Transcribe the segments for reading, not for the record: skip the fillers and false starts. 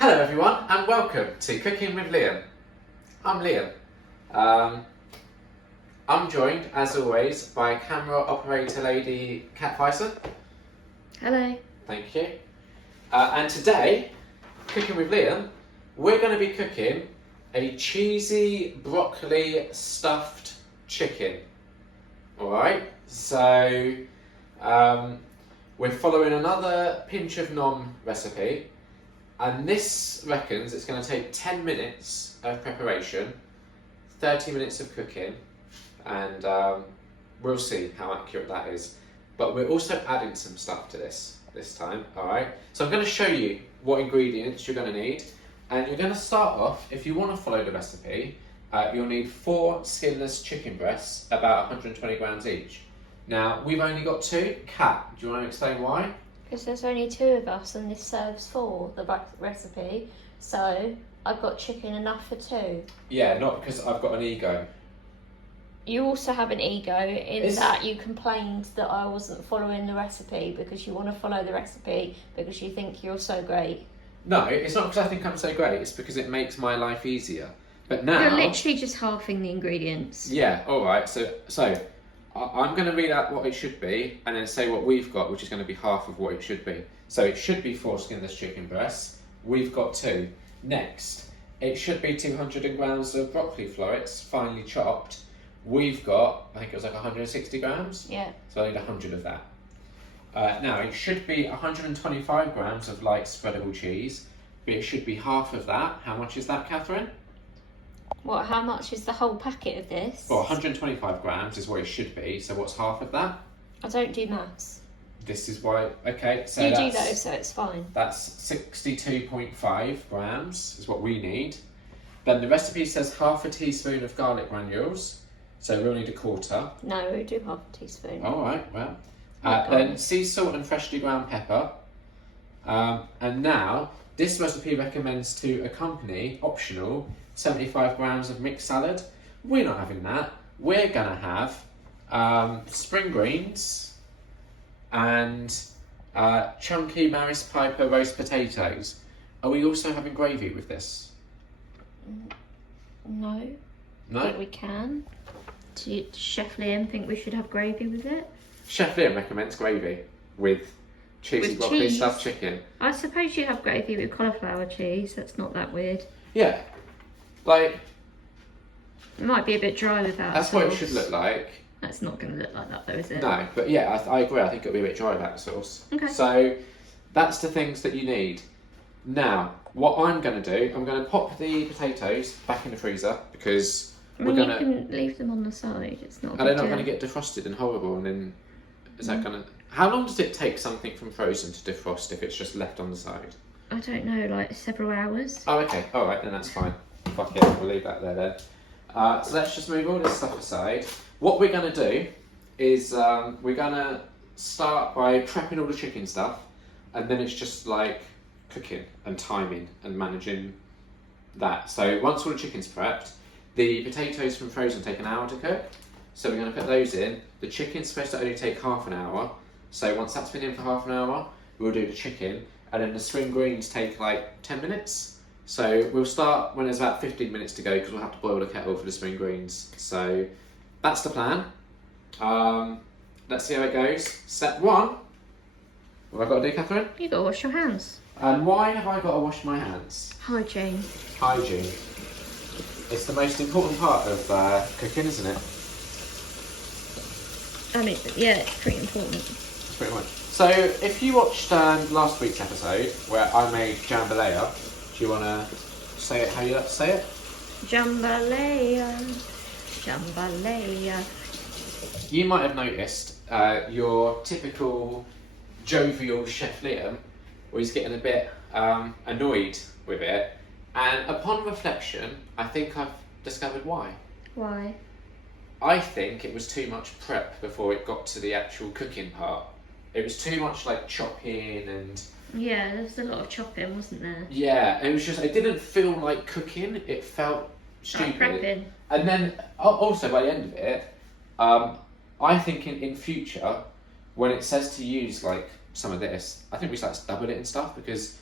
Hello everyone and welcome to Cooking with Liam. I'm Liam. I'm joined as always by camera operator lady Kat Fison. Hello. Thank you. And today, Cooking with Liam, we're going to be cooking a cheesy broccoli stuffed chicken. Alright, so we're following another Pinch of Nom recipe. And this reckons it's going to take 10 minutes of preparation, 30 minutes of cooking, and we'll see how accurate that is. But we're also adding some stuff to this time, alright? So I'm going to show you what ingredients you're going to need. And you're going to start off, if you want to follow the recipe, you'll need 4 skinless chicken breasts, about 120 grams each. Now, we've only got 2. Kat, do you want to explain why? Because there's only 2 of us and this serves 4, the recipe. So I've got chicken enough for 2. Yeah, not because I've got an ego. You also have an ego in that you complained that I wasn't following the recipe because you want to follow the recipe because you think you're so great. No, it's not because I think I'm so great, it's because it makes my life easier. But now... You're literally just halving the ingredients. Yeah, alright, so I'm going to read out what it should be and then say what we've got, which is going to be half of what it should be. So it should be 4 skinless chicken breasts. We've got 2. Next, it should be 200 grams of broccoli florets, finely chopped. We've got, I think it was like 160 grams. Yeah. So I need 100 of that. Now, it should be 125 grams of light spreadable cheese, but it should be half of that. How much is that, Catherine? What, how much is the whole packet of this? Well, 125 grams is what it should be, so what's half of that? I don't do maths. This is why, okay, so you do though, so it's fine. That's 62.5 grams is what we need. Then the recipe says half a teaspoon of garlic granules, so we'll need a quarter. No, we do half a teaspoon. Alright, well. Then sea salt and freshly ground pepper. And now, this recipe recommends to accompany, optional, 75 grams of mixed salad. We're not having that. We're going to have spring greens and chunky Maris Piper roast potatoes. Are we also having gravy with this? No. No? But we can. Does Chef Liam think we should have gravy with it? Chef Liam recommends gravy with cheesy broccoli cheese. stuffed chicken. I suppose you have gravy with cauliflower cheese. That's not that weird. Yeah. Like... It might be a bit dry without That's sauce. what it should look like. That's not going to look like that though, is it? No, but yeah, I agree. I think it'll be a bit dry without the sauce. Okay. So that's the things that you need. Now, what I'm going to do, I'm going to pop the potatoes back in the freezer because you can leave them on the side. It's not. Are they not going to get defrosted and horrible? And then is that going to? How long does it take something from frozen to defrost if it's just left on the side? I don't know, like several hours. Oh, okay. All right, then that's fine. Fuck it, we'll leave that there then. So let's just move all this stuff aside. What we're going to do is we're going to start by prepping all the chicken stuff, and then it's just like cooking and timing and managing that. So once all the chicken's prepped, the potatoes from frozen take an hour to cook. So we're going to put those in. The chicken's supposed to only take half an hour. So once that's been in for half an hour, we'll do the chicken. And then the spring greens take like 10 minutes. So we'll start when there's about 15 minutes to go because we'll have to boil the kettle for the spring greens. So that's the plan. Let's see how it goes. Step 1. What have I got to do, Catherine? You've got to wash your hands. And why have I got to wash my hands? Hygiene. Hygiene. It's the most important part of cooking, isn't it? I mean, yeah, it's pretty important. Pretty much. So, if you watched last week's episode where I made jambalaya, do you want to say it how you like to say it? Jambalaya, jambalaya. You might have noticed your typical jovial Chef Liam was getting a bit annoyed with it. And upon reflection, I think I've discovered why. Why? I think it was too much prep before it got to the actual cooking part. It was too much like chopping and... Yeah, there was a lot of chopping, wasn't there? Yeah, it was just, it didn't feel like cooking, it felt stupid. Like prepping. And then, also by the end of it, I think in future, when it says to use like some of this, I think we start to double it and stuff because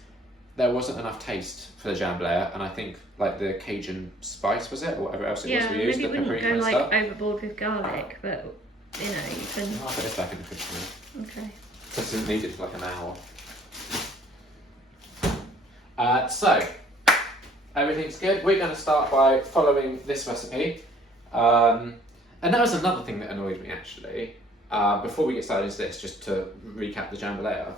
there wasn't enough taste for the jambalaya, and I think like the Cajun spice, was it, or whatever else it was we used, maybe the we wouldn't paprika go and like stuff. overboard with garlic, but you know, you can. I'll put this back in the fridge now. Okay. This isn't needed for like an hour. So everything's good. We're going to start by following this recipe, and that was another thing that annoyed me actually. Before we get started into this, just to recap the jambalaya,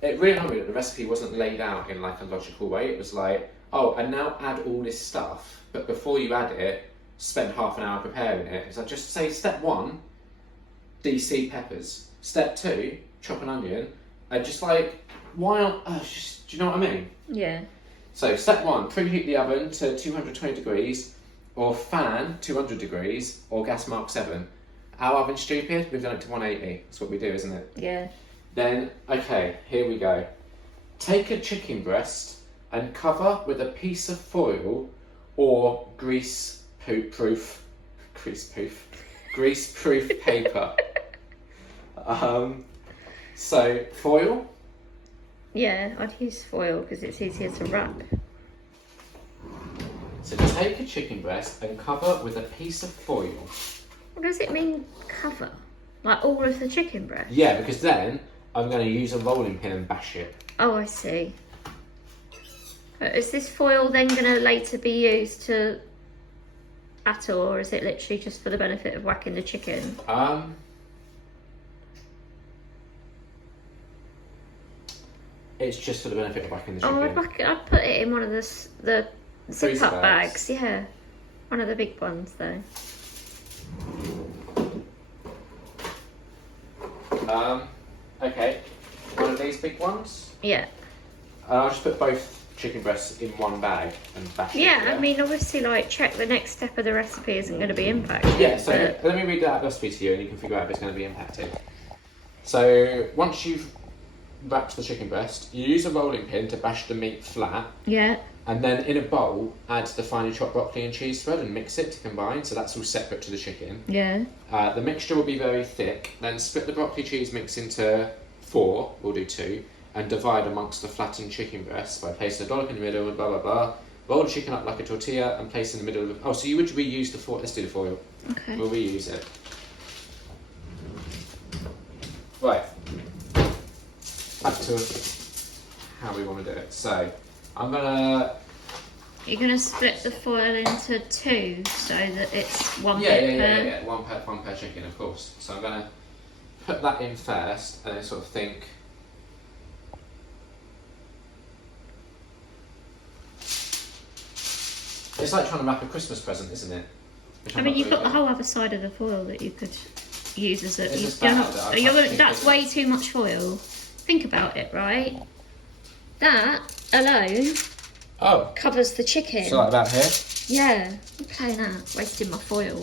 it really annoyed me that the recipe wasn't laid out in like a logical way. It was like, oh, and now add all this stuff, but before you add it, spend half an hour preparing it. It's like, just say step 1, de-seed peppers. Step 2, chop an onion. And just like, why not? Do you know what I mean? Yeah. So step 1, preheat the oven to 220 degrees, or fan 200 degrees, or gas mark 7. Our oven's stupid, we've done it to 180. That's what we do, isn't it? Yeah. Then, okay, here we go. Take a chicken breast and cover with a piece of foil or grease-proof paper. So, foil. Yeah, I'd use foil because it's easier to wrap. So take a chicken breast and cover with a piece of foil. What does it mean, cover? Like all of the chicken breast? Yeah, because then I'm going to use a rolling pin and bash it. Oh, I see. Is this foil then going to later be used to at all, or is it literally just for the benefit of whacking the chicken? It's just for the benefit of whacking the chicken. Oh, I'd put it in one of the zip-up Freezer bags. Yeah, one of the big ones though. Okay, one of these big ones. Yeah. I'll just put both chicken breasts in one bag and bash it. Yeah, I mean, obviously, like, check the next step of the recipe isn't going to be impacted. Yeah, so let me read that recipe to you and you can figure out if it's going to be impacted. So, once you've wrapped the chicken breast, you use a rolling pin to bash the meat flat. Yeah. And then in a bowl, add the finely chopped broccoli and cheese spread and mix it to combine, so that's all separate to the chicken. Yeah. The mixture will be very thick. Then split the broccoli cheese mix into 4, we'll do 2, and divide amongst the flattened chicken breasts by placing a dollop in the middle, blah blah blah. Roll the chicken up like a tortilla and place in the middle of. Oh, so you would reuse the foil? Let's do the foil. Okay. We'll reuse it. Right. Back to how we want to do it. So, I'm gonna. You're gonna split the foil into 2 so that it's one bit per. Yeah. One per chicken, of course. So I'm gonna put that in first, and then sort of think. It's like trying to wrap a Christmas present, isn't it? I mean, you've got the whole other side of the foil that you could use as a. That's way too much foil. Think about it, right? That alone covers the chicken. So like about here? Yeah, I'm playing that, wasting my foil.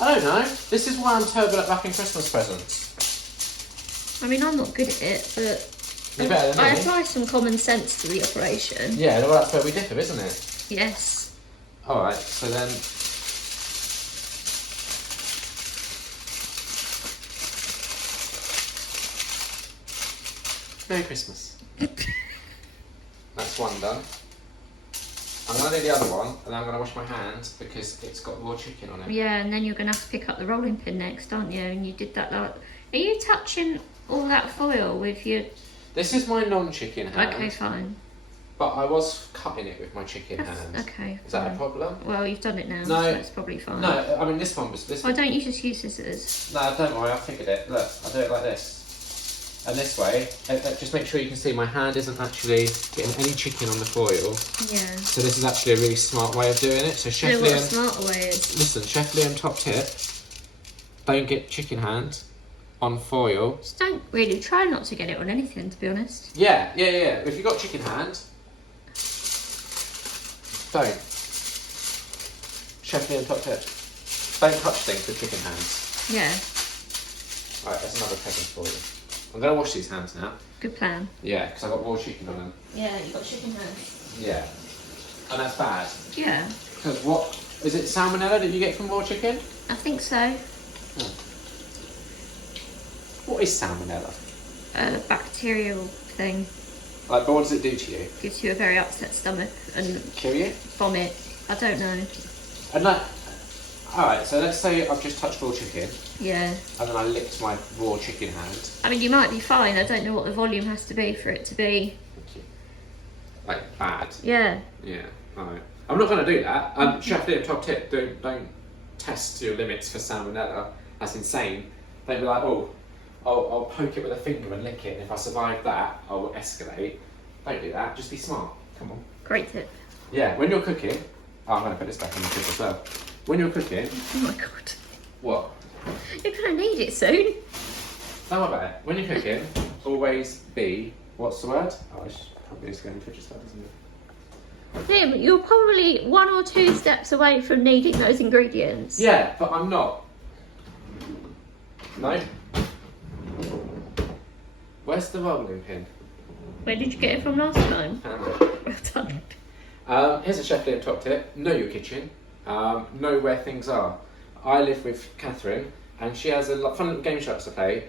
I don't know. This is why I'm terrible at wrapping Christmas presents. I mean, I'm not good at it, but You're better than I me. apply some common sense to the operation. Yeah, well, that's where we differ, isn't it? Yes. Alright, so then. Merry Christmas. That's one done. I'm going to do the other one, and then I'm going to wash my hands because it's got raw chicken on it. Yeah, and then you're going to have to pick up the rolling pin next, aren't you? And you did that like... Are you touching all that foil with your... This is my non-chicken hand. Okay, fine. But I was cutting it with my chicken hand. Okay. Is that a problem? Well, you've done it now, No. so it's probably fine. No, I mean this one was... Why don't you just use scissors? No, don't worry, I figured it. Look, I'll do it like this. And this way, just make sure you can see my hand isn't actually getting any chicken on the foil. Yeah. So this is actually a really smart way of doing it. So Chef You know what a Liam, smarter way is? listen, Chef Liam top tip, don't get chicken hand on foil. Just don't really try not to get it on anything, to be honest. Yeah. If you've got chicken hand, don't. Chef Liam top tip, don't touch things with chicken hands. Yeah. Right, that's another present for you. I'm going to wash these hands now. Good plan. Yeah, because I've got raw chicken on them. Yeah, you've got chicken hands. Yeah. And that's bad. Yeah. Because what... Is it salmonella that you get from raw chicken? I think so. What is salmonella? A bacterial thing. Like, but what does it do to you? Gives you a very upset stomach and Kill you? vomit. I don't know. And like, alright, so let's say I've just touched raw chicken. Yeah. And then I licked my raw chicken hand. I mean, you might be fine. I don't know what the volume has to be for it to be... Like, bad? Yeah. Yeah, alright. I'm not going to do that. Chef Liam, top tip, don't test your limits for salmonella. That's insane. Don't be like, oh, I'll poke it with a finger and lick it, and if I survive that, I will escalate. Don't do that, just be smart. Come on. Great tip. Yeah, when you're cooking... Oh, I'm going to put this back in the fridge as well. When you're cooking... Oh my god. What? You're going to need it soon. Don't worry about it. When you're cooking, always be... What's the word? Oh, I should probably just go in the fridge as well, isn't it? Tim, you're probably 1 or 2 steps away from needing those ingredients. Yeah, but I'm not. No. Where's the rolling pin? Where did you get it from last time? Well done. Here's a Chef Liam top tip. Know your kitchen. Know where things are. I live with Catherine, and she has a fun little game she likes to play.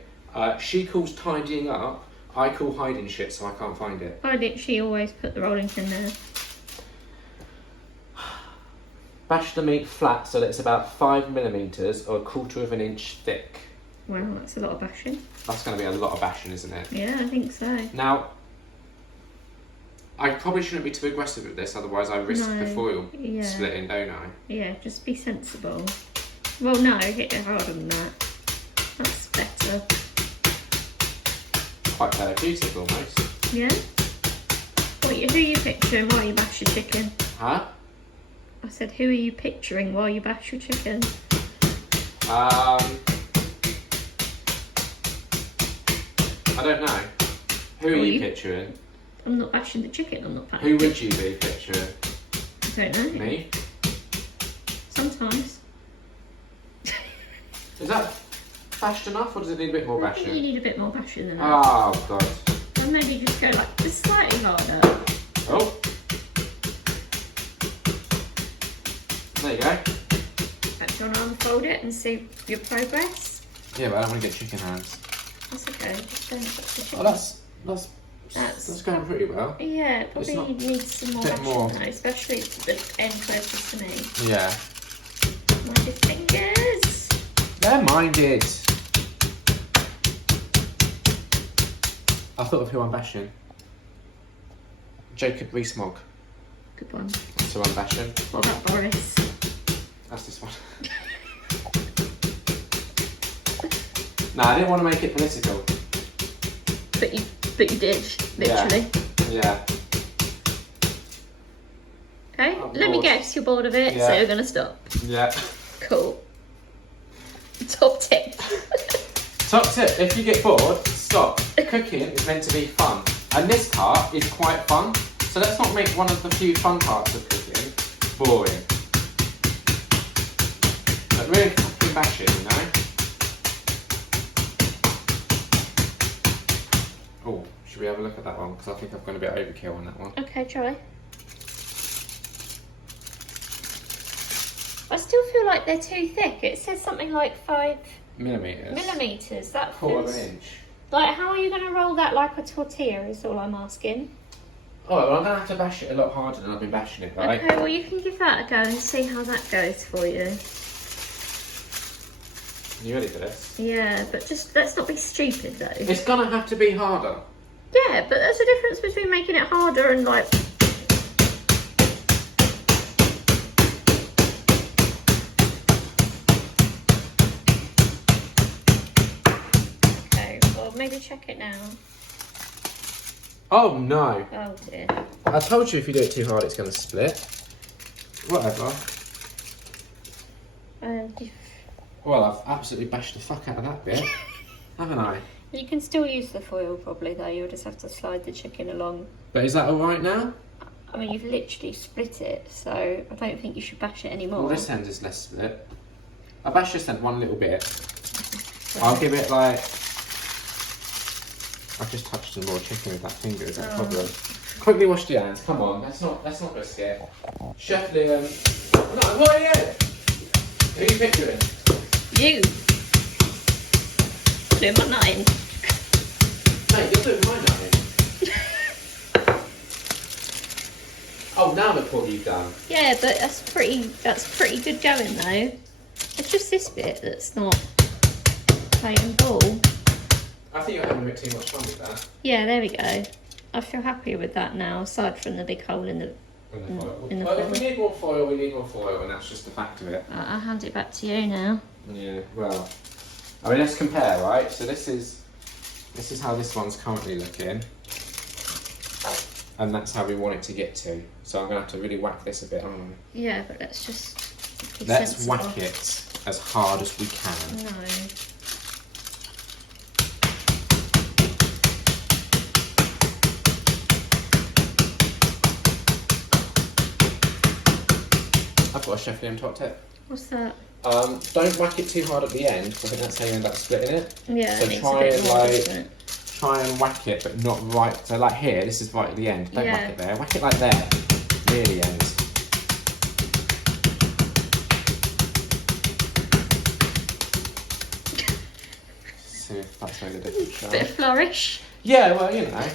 She calls tidying up. I call hiding shit, so I can't find it. I literally always put the rolling pin there. Bash the meat flat so that it's about 5mm or 1/4 of an inch thick. Wow, that's a lot of bashing. That's going to be a lot of bashing, isn't it? Yeah, I think so. Now, I probably shouldn't be too aggressive with this, otherwise I risk the foil splitting, don't I? Yeah, just be sensible. Well, no, hit it harder than that. That's better. Quite therapeutic almost. Yeah? Who are you picturing while you bash your chicken? Huh? I said, who are you picturing while you bash your chicken? I don't know. Who are you picturing? I'm not bashing the chicken, I'm not bashing. Who would you be picturing? I don't know. Me? Sometimes. Is that bashed enough, or does it need a bit more I think you bashing? need a bit more bashing than that. Oh, God. And maybe just go like just slightly harder. Oh. There you go. Do you want to unfold it and see your progress? Yeah, but I don't want to get chicken hands. That's okay. Just don't touch the chicken. Oh, that's going pretty well. Yeah, it probably not- needs some more bit bashing more. though, especially to the end closest to me. Yeah. Mind your fingers. They're minded. I thought of who I'm bashing. Jacob Rees-Mogg. Good one. That's who I'm bashing. What about Boris? That's this one. No, I didn't want to make it political. But you did, literally. Yeah. Okay, I'm let me bored. guess, you're bored of it, so Yeah. you're gonna stop. Yeah. Cool. Top tip. Top tip, if you get bored, stop. Cooking is meant to be fun. And this part is quite fun. So let's not make one of the few fun parts of cooking boring. But really fucking bash it, you know? Oh, should we have a look at that one? Because I think I've gone a bit overkill on that one. Okay, try. I still feel like they're too thick. It says something like 5 Millimetres. That 1/4 feels... inch. Like, how are you going to roll that like a tortilla is all I'm asking. Oh, well, I'm going to have to bash it a lot harder than I've been bashing it, right? Okay, well you can give that a go and see how that goes for you. You ready for this? Yeah, but just let's not be stupid though. It's going to have to be harder. Yeah, but there's a difference between making it harder and like... Okay, well maybe check it now. Oh, no. Oh dear. I told you if you do it too hard, it's going to split. Whatever. Well, I've absolutely bashed the fuck out of that bit, haven't I? You can still use the foil probably though, you'll just have to slide the chicken along. But is that alright now? I mean, you've literally split it, so I don't think you should bash it anymore. Well, this end is less split. I bashed this end one little bit. I'll give it like... I've just touched some more chicken with that finger, is that a problem? Quickly wash your hands, come on, let's not risk it. Chef Liam... No, what are you? Who are you picturing? You! Doing my nine. Mate, you're doing my name. another pull you've done. Yeah, but that's pretty good going though. It's just this bit that's not playing ball. I think you're having a bit too much fun with that. Yeah, there we go. I feel happy with that now, aside from the big hole in the Well, foil. if we need more foil, we need more foil, and that's just the fact of it. I'll hand it back to you now. Yeah, well, I mean, let's compare, right? So this is how this one's currently looking, and that's how we want it to get to. So I'm gonna have to really whack this a bit, aren't I? Yeah, but let's just be Let's sensible. whack it as hard as we can. No. I've got a Chef Liam top tip. What's that? Don't whack it too hard at the end, because I think that's how you end up splitting it. Yeah, So it needs try a bit and more, like doesn't it? try and whack it, but not right. So like here, this is right at the end. Don't Yeah. whack it there. Whack it like there. Near the end. See if that's made a difference. Bit of flourish. Yeah, well, you know,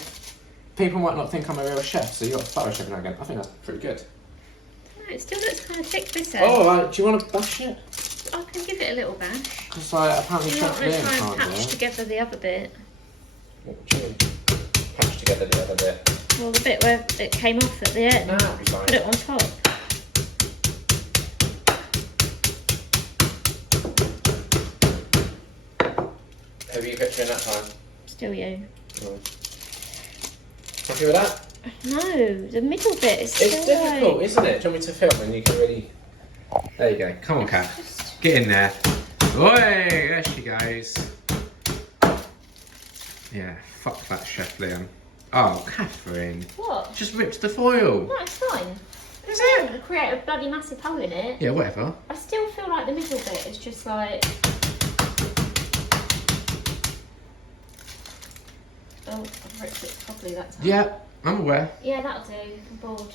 people might not think I'm a real chef, so you got to flourish every now and again. I think that's pretty good. No, it still looks kind of thick this end. Oh, do you want to bash it? I can give it a little bash. Because apparently You're not Chef going to Liam try and can't do patch it. together the other bit. What do you mean? Patch together the other bit. Well, the bit where it came off at the end. No, it'll be fine. Put it on top. Who are you picturing that time? Still you. Happy with that? No, the middle bit is still It's difficult, isn't it? Do you want me to film and you can really... There you go. Come on, Kat. Get in there. Oi! There she goes. Yeah, fuck that Chef Liam. Oh, Catherine. What? Just ripped the foil. No, it's fine. Is I it? don't want to create a bloody massive hole in it. Yeah, whatever. I still feel like the middle bit is just like... Oh, I've ripped it properly that time. Yeah, I'm aware. Yeah, that'll do. I'm bored.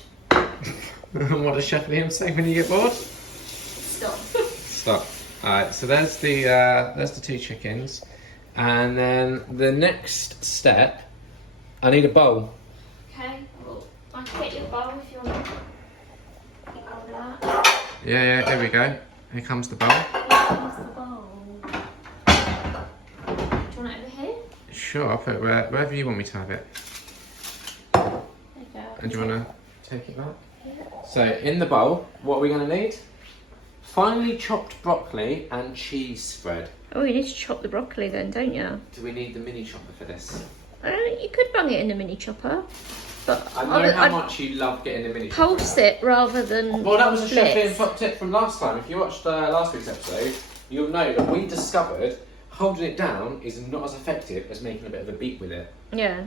What does Chef Liam say when you get bored? Stop. Stop. Alright, so there's the two chickens. And then the next step, I need a bowl. Okay, well, I can get you a bowl if you want to keep hold of that. Yeah, there we go. Here comes the bowl. Here comes the bowl. Do you want it over here? Sure, I'll put it wherever you want me to have it. There you go. And do you want to take it back? Yeah. So, in the bowl, what are we going to need? Finely chopped broccoli and cheese spread. Oh, you need to chop the broccoli then, don't you? Do we need the mini chopper for this? You could bung it in the mini chopper, but I know how much you love getting the mini chopper. pulse it rather than. Well, that was a Chef blitz. Liam top tip from last time. If you watched last week's episode, you'll know that we discovered holding it down is not as effective as making a bit of a beat with it. Yeah.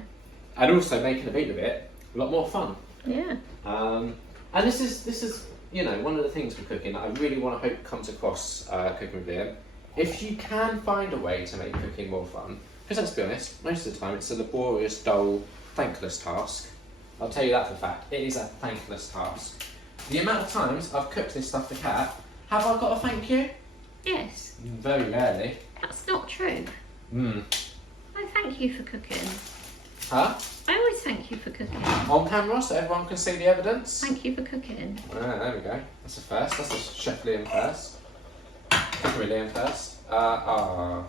And also making a beat with it a lot more fun. Yeah. And this is you know, one of the things with cooking that I really want to hope comes across cooking with Liam. If you can find a way to make cooking more fun, because let's be honest, most of the time it's a laborious, dull, thankless task. I'll tell you that for a fact. It is a thankless task. The amount of times I've cooked this stuff for Kat, have I got a thank you? Yes. Very rarely. That's not true. Hmm. I thank you for cooking. Huh? I always thank you for cooking. On camera so everyone can see the evidence? Thank you for cooking. There we go. That's a first. That's a Chef Liam first. Cookery Liam first. Oh,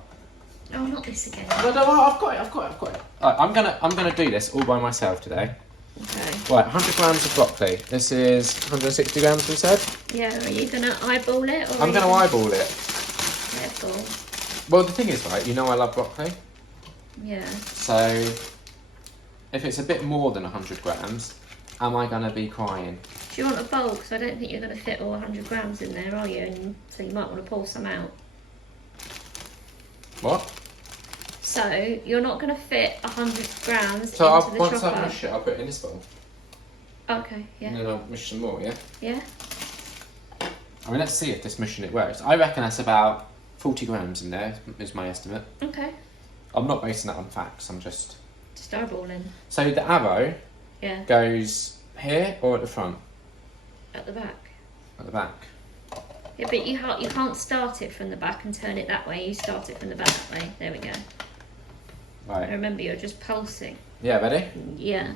not this again. No, I've got it. Right, I'm gonna do this all by myself today. Okay. Right, 100 grams of broccoli. This is 160 grams, we said. Yeah, are you gonna eyeball it or? I'm gonna eyeball it. Careful. Well, the thing is, right, you know I love broccoli. Yeah. So, if it's a bit more than 100 grams, am I gonna be crying? Do you want a bowl? Because I don't think you're gonna fit all 100 grams in there, are you? And so you might want to pull some out. What? So you're not going to fit 100 grams So into the once chopper. I've mushed it, I'll put it in this bowl. Okay, yeah. And then I'll mush some more, yeah? Yeah? I mean, let's see if this mushing it works. I reckon that's about 40 grams in there, is my estimate. Okay. I'm not basing that on facts, I'm just... Just eyeballing. So the arrow Yeah. goes here or at the front? At the back. At the back. Yeah, but you can't start it from the back and turn it that way. You start it from the back that way. There we go. Right. Remember, you're just pulsing. Yeah, ready? Yeah.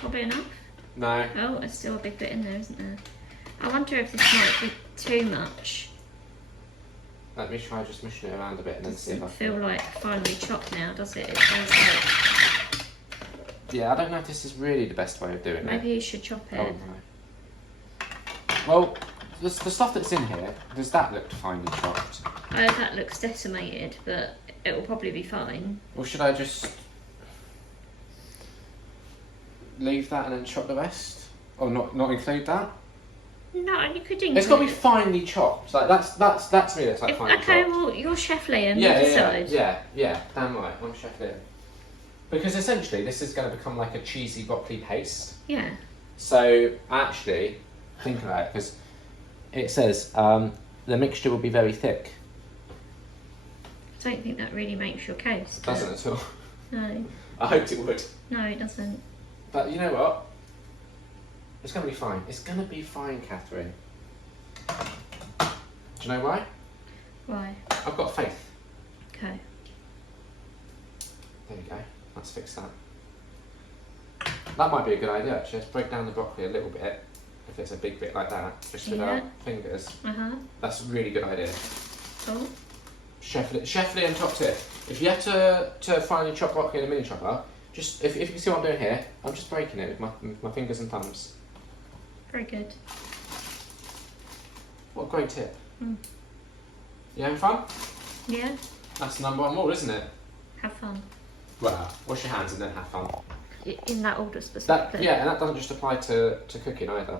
Probably enough. No. Oh, there's still a big bit in there, isn't there? I wonder if this might be too much. Let me try just mushing it around a bit and then see if I Doesn't feel like finely chopped now, does it? It feels like Yeah, I don't know if this is really the best way of doing it. maybe you should chop it. Oh, no. Well, the stuff that's in here, does that look finely chopped? Oh, that looks decimated, but it will probably be fine. Or should I just leave that and then chop the rest? Or not include that? No, you could include. It's got to be finely chopped. Like that's to me. That's like finely okay, chopped. well, you're Chef Liam. Yeah, You decide. yeah. Damn right, I'm Chef Liam. Because essentially, this is going to become like a cheesy broccoli paste. Yeah. So actually, think about it, because it says the mixture will be very thick. I don't think that really makes your case. It doesn't at all. No. I hoped it would. No, it doesn't. But you know what? It's going to be fine. It's going to be fine, Catherine. Do you know why? Why? I've got faith. Okay. There you go. Let's fix that. That might be a good idea, actually. Let's break down the broccoli a little bit. If it's a big bit like that, just with our fingers. That's a really good idea. Cool. Chef Liam top tip. If you have to finely chop broccoli in a mini chopper, just if you can see what I'm doing here, I'm just breaking it with my fingers and thumbs. Very good. What a great tip. Mm. You having fun? Yeah. That's the number one rule, isn't it? Have fun. Well, wash your hands and then have fun. In that order specifically. Yeah, and that doesn't just apply to cooking either.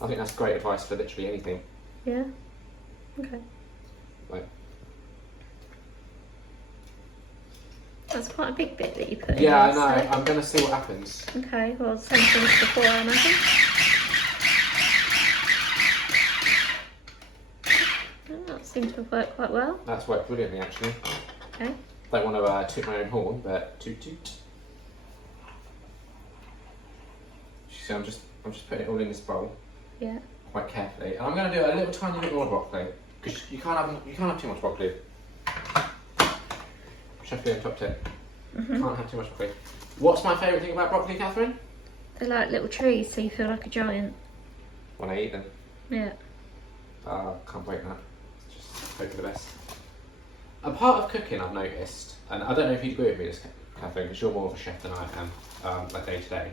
I think that's great advice for literally anything. Yeah. Okay. Like, that's quite a big bit that you put in. yeah, I there, know. so- I'm going to see what happens. Okay, well, same thing as before, I imagine. Oh, that seems to have worked quite well. That's worked brilliantly, actually. Okay. Don't want to toot my own horn, but toot toot. See, I'm just putting it all in this bowl Yeah. quite carefully, and I'm going to do a little tiny bit more broccoli because you can't have too much broccoli. Chef Liam top tip. Can't have too much broccoli. What's my favourite thing about broccoli, Catherine? They're like little trees, so you feel like a giant. When I eat them. Yeah. Can't break that. Just hope for the best. A part of cooking I've noticed, and I don't know if you'd agree with me, this, Catherine, because you're more of a chef than I am, like day to day.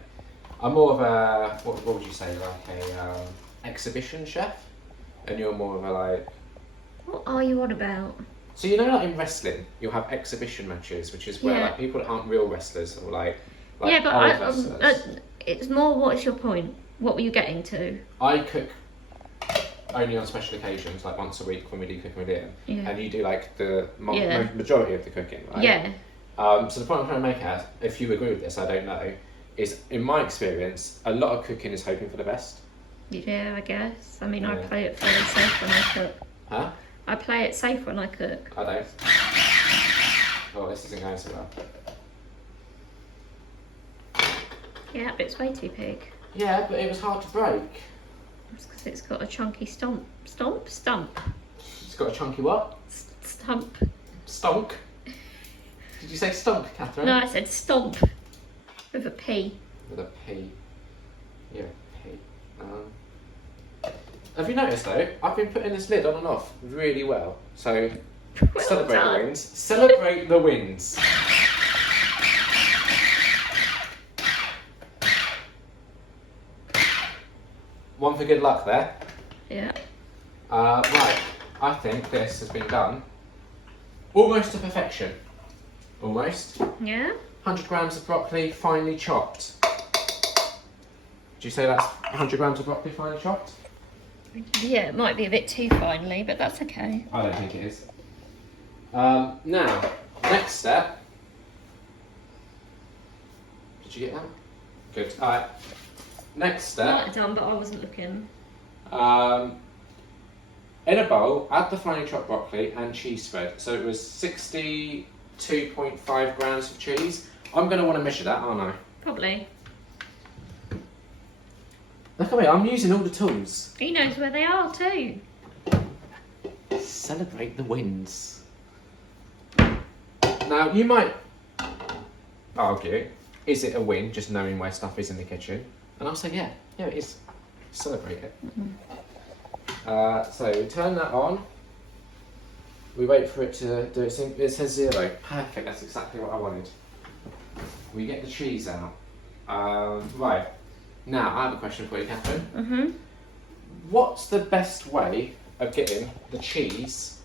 I'm more of a what would you say, like a exhibition chef, and you're more of a like. What are you on about? So you know, like in wrestling, you'll have exhibition matches, which is where like people that aren't real wrestlers or like yeah, but old wrestlers. it's more. What is your point? What were you getting to? I cook only on special occasions, like once a week when we do cooking with Ian, and you do like the majority of the cooking, right? Yeah. So the point I'm trying to make out, if you agree with this, I don't know, is in my experience, a lot of cooking is hoping for the best. Yeah, I guess. I mean, I play it fairly safe when I cook. Huh? I play it safe when I cook. I don't. Oh, this isn't going so well. Yeah, but it's way too big. Yeah, but it was hard to break. It's because it's got a chunky stump. Stump? Stump. It's got a chunky what? Stump. Stonk? Did you say stonk, Catherine? No, I said stomp. With a P. With a P. Yeah, P. Have you noticed though, I've been putting this lid on and off really well. So, celebrate the wins. Celebrate the wins. One for good luck there. Yeah. Right, I think this has been done almost to perfection. Almost. Yeah. 100 grams of broccoli finely chopped. Do you say that's 100 grams of broccoli finely chopped? Yeah, it might be a bit too finely, but that's okay. I don't think it is. Now, next step. Did you get that? Good. Alright. Next step. Might have done, but I wasn't looking. In a bowl, add the finely chopped broccoli and cheese spread. So it was 62.5 grams of cheese. I'm going to want to measure that, aren't I? Probably. Look at me, I'm using all the tools. He knows where they are too. Celebrate the wins. Now, you might argue is it a win just knowing where stuff is in the kitchen? And I'll say, yeah, it is. Celebrate it. So we turn that on. We wait for it to do its thing. It says 0. Perfect, that's exactly what I wanted. We get the cheese out. Right, now I have a question for you, Catherine. What's the best way of getting the cheese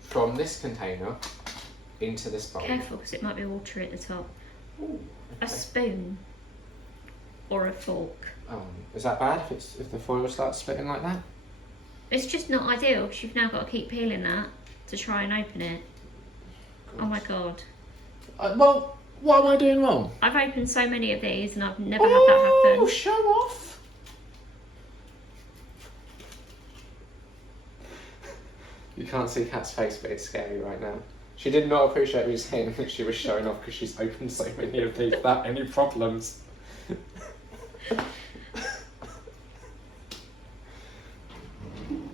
from this container into this bowl? Careful, because it might be watery at the top. Ooh, A okay. spoon or a fork. Is that bad if the foil starts splitting like that? It's just not ideal because you've now got to keep peeling that to try and open it. Oh my god. Well, what am I doing wrong? I've opened so many of these and I've never had that happen. Oh, show off! You can't see Kat's face, but it's scary right now. She did not appreciate me saying that she was showing off because she's opened so many of these without any problems.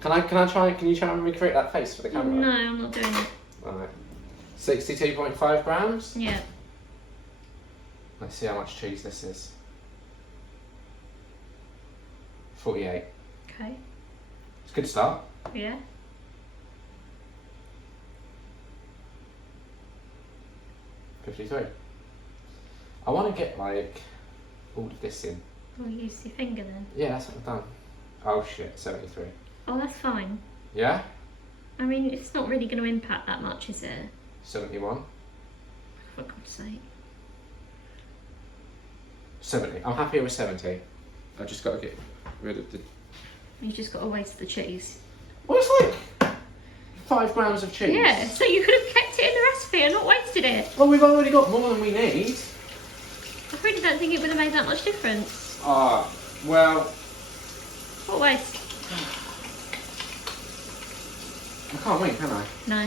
Can you try and recreate that face for the camera? No, I'm not doing it. Alright. 62.5 grams. Yeah. Let's see how much cheese this is. 48. Okay. It's a good start. Yeah. $53. I want to get like all of this in. Well, use your finger then. Yeah, that's what I've done. Oh shit, 73. Oh, that's fine. Yeah? I mean, it's not really going to impact that much, is it? 71. For God's sake. 70. I'm happier with 70. I've just got to get rid of the... You just got to waste the cheese. Well, it's like 5 grams of cheese. Yeah, so you could have kept it in the recipe and not wasted it. Well, we've already got more than we need. I really don't think it would have made that much difference. Well... What waste? I can't win, can I? No.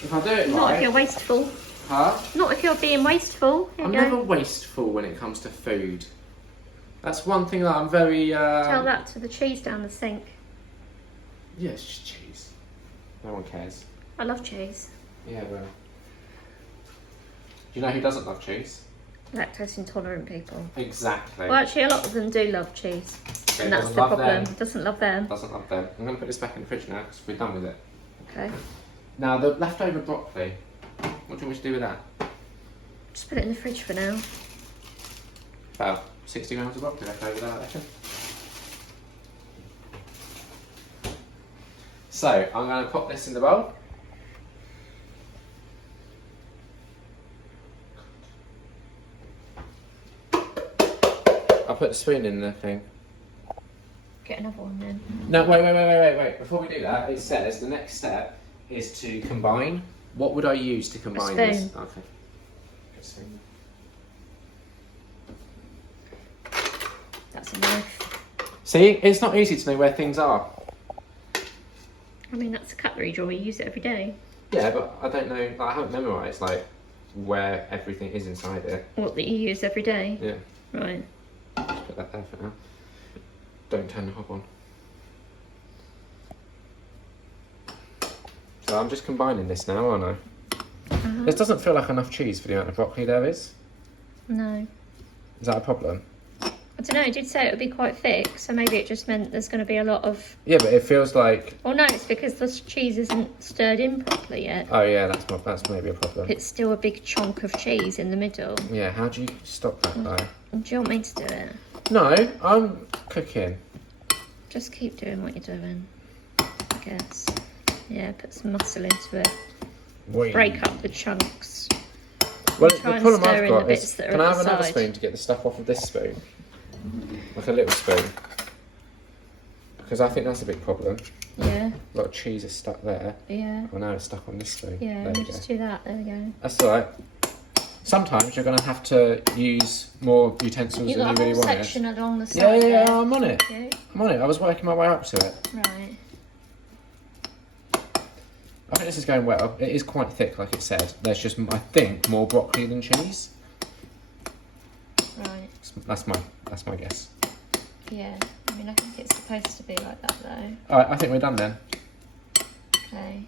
If I do it Not right... if you're wasteful. Huh? Not if you're being wasteful. Here I'm you go. never wasteful when it comes to food. That's one thing that I'm very... Tell that to the cheese down the sink. Yeah, it's just cheese. No one cares. I love cheese. Yeah, well... Do you know who doesn't love cheese? Lactose intolerant people. Exactly. Well, actually, a lot of them do love cheese. Okay, And that's doesn't the love problem. them. Doesn't love them. Doesn't love them. I'm going to put this back in the fridge now because we're done with it. Okay. Now, the leftover broccoli, what do you want me to do with that? Just put it in the fridge for now. About 60 grams of broccoli left over there, I reckon. So, I'm going to pop this in the bowl. I'll put the spoon in the thing. Get another one then. No, wait. Before we do that, it says the next step is to combine. What would I use to combine this? spoon. Okay. Good spoon. That's a knife. See, it's not easy to know where things are. I mean, that's a cutlery drawer. You use it every day. Yeah, but I don't know. Like, I haven't memorised like where everything is inside it. What, that you use every day? Yeah. Right. Just put that there for now. Don't turn the hob on. So I'm just combining this now, aren't I? This doesn't feel like enough cheese for the amount of broccoli there is. No. Is that a problem? I don't know, it did say it would be quite thick, so maybe it just meant there's going to be a lot of... Yeah, but it feels like... Well, no, it's because the cheese isn't stirred in properly yet. Oh yeah, that's maybe a problem. It's still a big chunk of cheese in the middle. Yeah, how do you stop that though? Do you want me to do it? No, I'm cooking. Just keep doing what you're doing, I guess. Yeah, put some muscle into it. Wait. Break up the chunks. Well, Try the and problem stir I've in got the is, bits that are can at I the have another side. spoon to get the stuff off of this spoon? Like a little spoon. Because I think that's a big problem. Yeah, A lot of cheese is stuck there. yeah, Oh, now it's stuck on this spoon. yeah. There We'll you go. just do that. There we go. That's alright. Sometimes you're going to have to use more utensils You've than got you a really whole want. section along the Yeah, side yeah, there. I'm on it. Yeah. I'm on it. I was working my way up to it. Right. I think this is going well. It is quite thick, like it said. There's just, I think, more broccoli than cheese. Right. That's my guess. Yeah. I mean, I think it's supposed to be like that though. Alright, I think we're done then. Okay.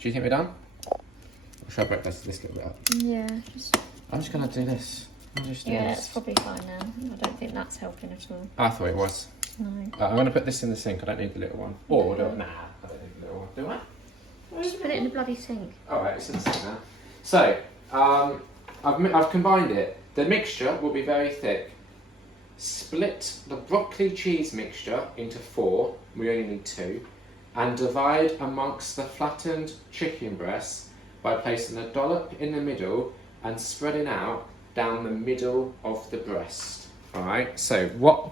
Do you think we're done? Or should I break this little bit up? Yeah. Just I'm just going to do this. I'll just do Yeah, this. it's probably fine now. I don't think that's helping at all. I thought it was. No. I'm going to put this in the sink. I don't need the little one. Or, nah, I don't need the little one. Do I? Just put it in the bloody sink. Alright, it's in the sink now. So, I've combined it. The mixture will be very thick. Split the broccoli cheese mixture into 4, we only need 2, and divide amongst the flattened chicken breasts by placing a dollop in the middle and spreading out down the middle of the breast. Alright, so what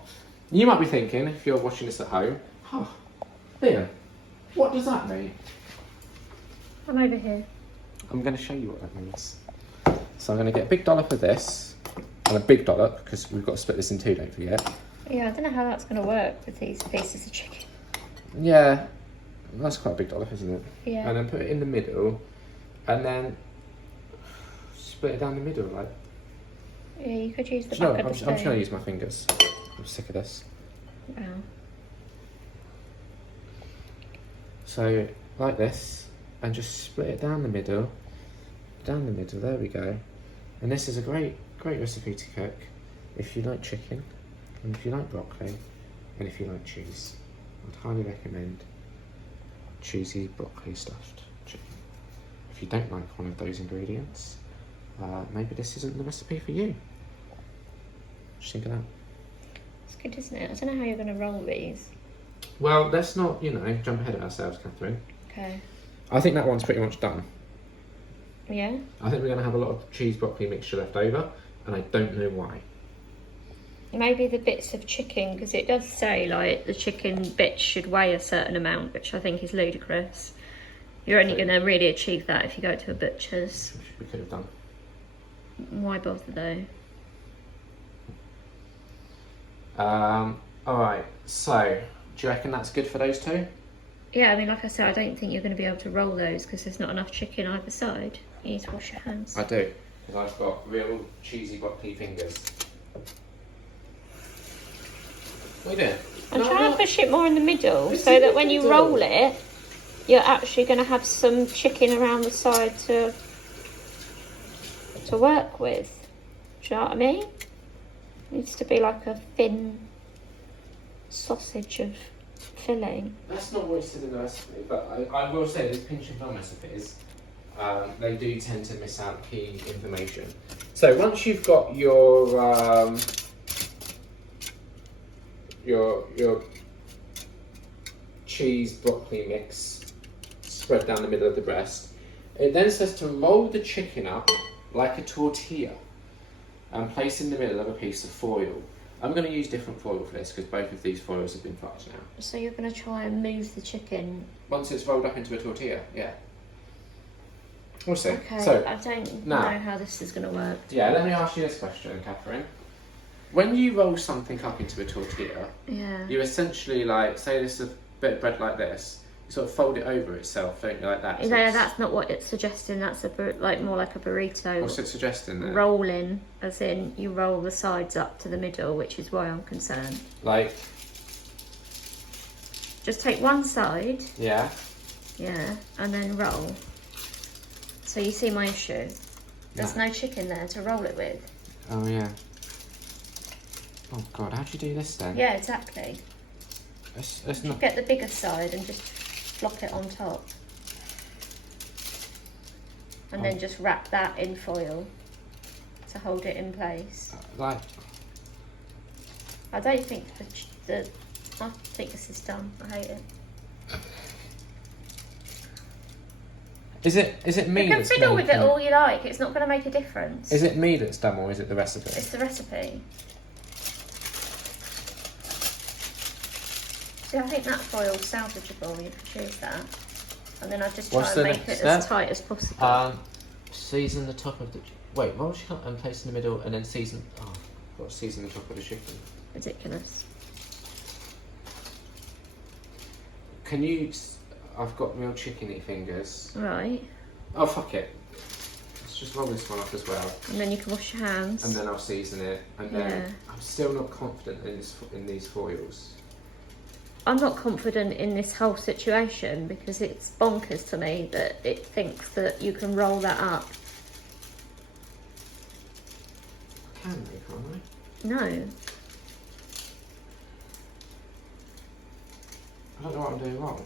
you might be thinking if you're watching this at home, Liam, what does that mean? I'm over here. I'm going to show you what that means. So I'm going to get a big dollop of this, and a big dollop, because we've got to split this in 2, don't forget. Yeah, I don't know how that's going to work with these pieces of chicken. Yeah, that's quite a big dollop, isn't it? Yeah. And then put it in the middle, and then split it down the middle, like. Yeah, you could use the Do you know back what? of the I'm just going to spoon. use my fingers. I'm sick of this. Wow. So, like this, and just split it down the middle. Down the middle, there we go. And this is a great recipe to cook if you like chicken, and if you like broccoli, and if you like cheese. I'd highly recommend cheesy broccoli stuffed chicken. If you don't like one of those ingredients, maybe this isn't the recipe for you. Just think of that. It's good, isn't it? I don't know how you're going to roll these. Well, let's not, jump ahead of ourselves, Catherine. Okay. I think that one's pretty much done. Yeah? I think we're going to have a lot of cheese broccoli mixture left over, and I don't know why. Maybe the bits of chicken, because it does say, like, the chicken bits should weigh a certain amount, which I think is ludicrous. You're only going to really achieve that if you go to a butcher's. Which we could have done. Why bother, though? Alright, so, do you reckon that's good for those 2? Yeah, I mean, like I said, I don't think you're going to be able to roll those because there's not enough chicken either side. You need to wash your hands. I do, because I've got real cheesy broccoli fingers. What are you doing? I'm trying to push it more in the middle so that when you roll it, you're actually going to have some chicken around the side to work with. Do you know what I mean? It needs to be like a thin sausage of filling. That's not what it said in the recipe, but I will say these Pinch of Nom recipes, they do tend to miss out key information. So once you've got your cheese broccoli mix spread down the middle of the breast, it then says to roll the chicken up like a tortilla and place in the middle of a piece of foil. I'm going to use different foil for this because both of these foils have been fucked now. So you're going to try and move the chicken. Once it's rolled up into a tortilla, yeah. We'll see. Okay, So, I don't now- know how this is going to work. yeah, let me ask you this question, Catherine. When you roll something up into a tortilla, Yeah. you essentially, like, say this is a bit of bread like this, you sort of fold it over itself, don't you, like that? So No, it's- that's not what it's suggesting. That's more like a burrito. What's it suggesting then? Rolling, as in you roll the sides up to the middle, which is why I'm concerned. Like, Just take one side, yeah, yeah, and then roll. So you see my issue. There's no chicken there to roll it with. oh yeah. Oh god, how do you do this then? Yeah, exactly. It's not... Get the bigger side and just flop it on top. And then just wrap that in foil to hold it in place. Like, I don't think I think this is done. I hate it. is it me You can that's fiddle with it making- all you like. It's not going to make a difference. Is it me that's dumb or is it the recipe? It's the recipe. See, I think that foil's salvageable. You could choose that. And then I just try What's and the make next it as step? tight as possible. Season the top of the... Wait, roll it up and place in the middle and then season... Oh, I've got to season the top of the chicken. Ridiculous. Can you... I've got real chickeny fingers. Right. Oh, fuck it. Let's just roll this one up as well. And then you can wash your hands. And then I'll season it. And then Yeah. I'm still not confident in these foils. I'm not confident in this whole situation because it's bonkers to me that it thinks that you can roll that up. can they, can't they? No. I don't know what I'm doing wrong.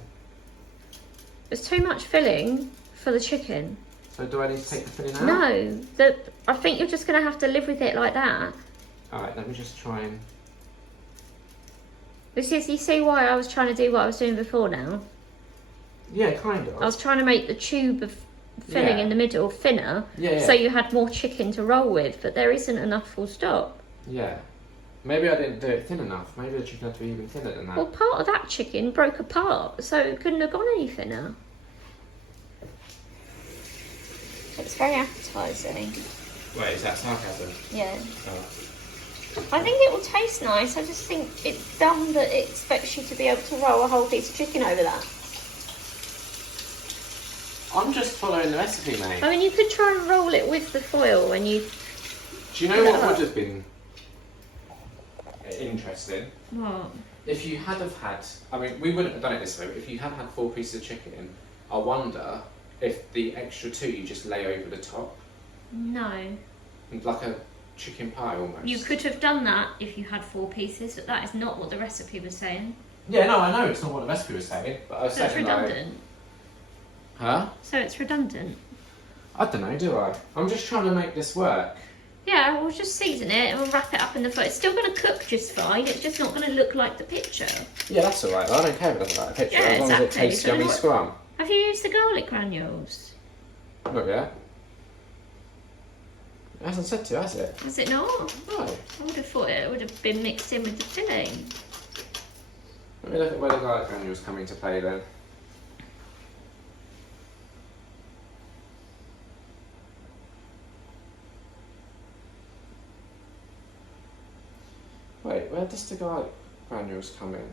It's too much filling for the chicken. So do I need to take the filling out? No. I think you're just going to have to live with it like that. Alright, let me just try and... You see why I was trying to do what I was doing before now? Yeah, kind of. I was trying to make the tube of filling in the middle thinner, so you had more chicken to roll with, but there isn't enough full stop. Yeah. Maybe I didn't do it thin enough. Maybe the chicken had to be even thinner than that. Well, part of that chicken broke apart, so it couldn't have gone any thinner. It's very appetising. Wait, is that sarcasm? Yeah. Oh. I think it will taste nice. I just think it's dumb that it expects you to be able to roll a whole piece of chicken over that. I'm just following the recipe, mate. I mean, you could try and roll it with the foil when you... Do you know what would have been interesting? What? If you had have had... I mean, we wouldn't have done it this way, but if you had had 4 pieces of chicken, I wonder if the extra 2 you just lay over the top. No. Like a chicken pie almost. You could have done that if you had 4 pieces, but that is not what the recipe was saying. Yeah, no, I know it's not what the recipe was saying, but I was So it's saying redundant. Huh? So it's redundant. I don't know, do I? I'm just trying to make this work. Yeah, we'll just season it and we'll wrap it up in the foil. It's still going to cook just fine. It's just not going to look like the picture. Yeah, that's alright. I don't care if it doesn't like the picture, Yeah, as long as it exactly. tastes So yummy what- scrum. Have you used the garlic granules? Not yet. It hasn't said to, has it? Has it not? No. I would have thought it would have been mixed in with the filling. Let me look at where the garlic granules come into play then. Wait, where does the garlic granules come in?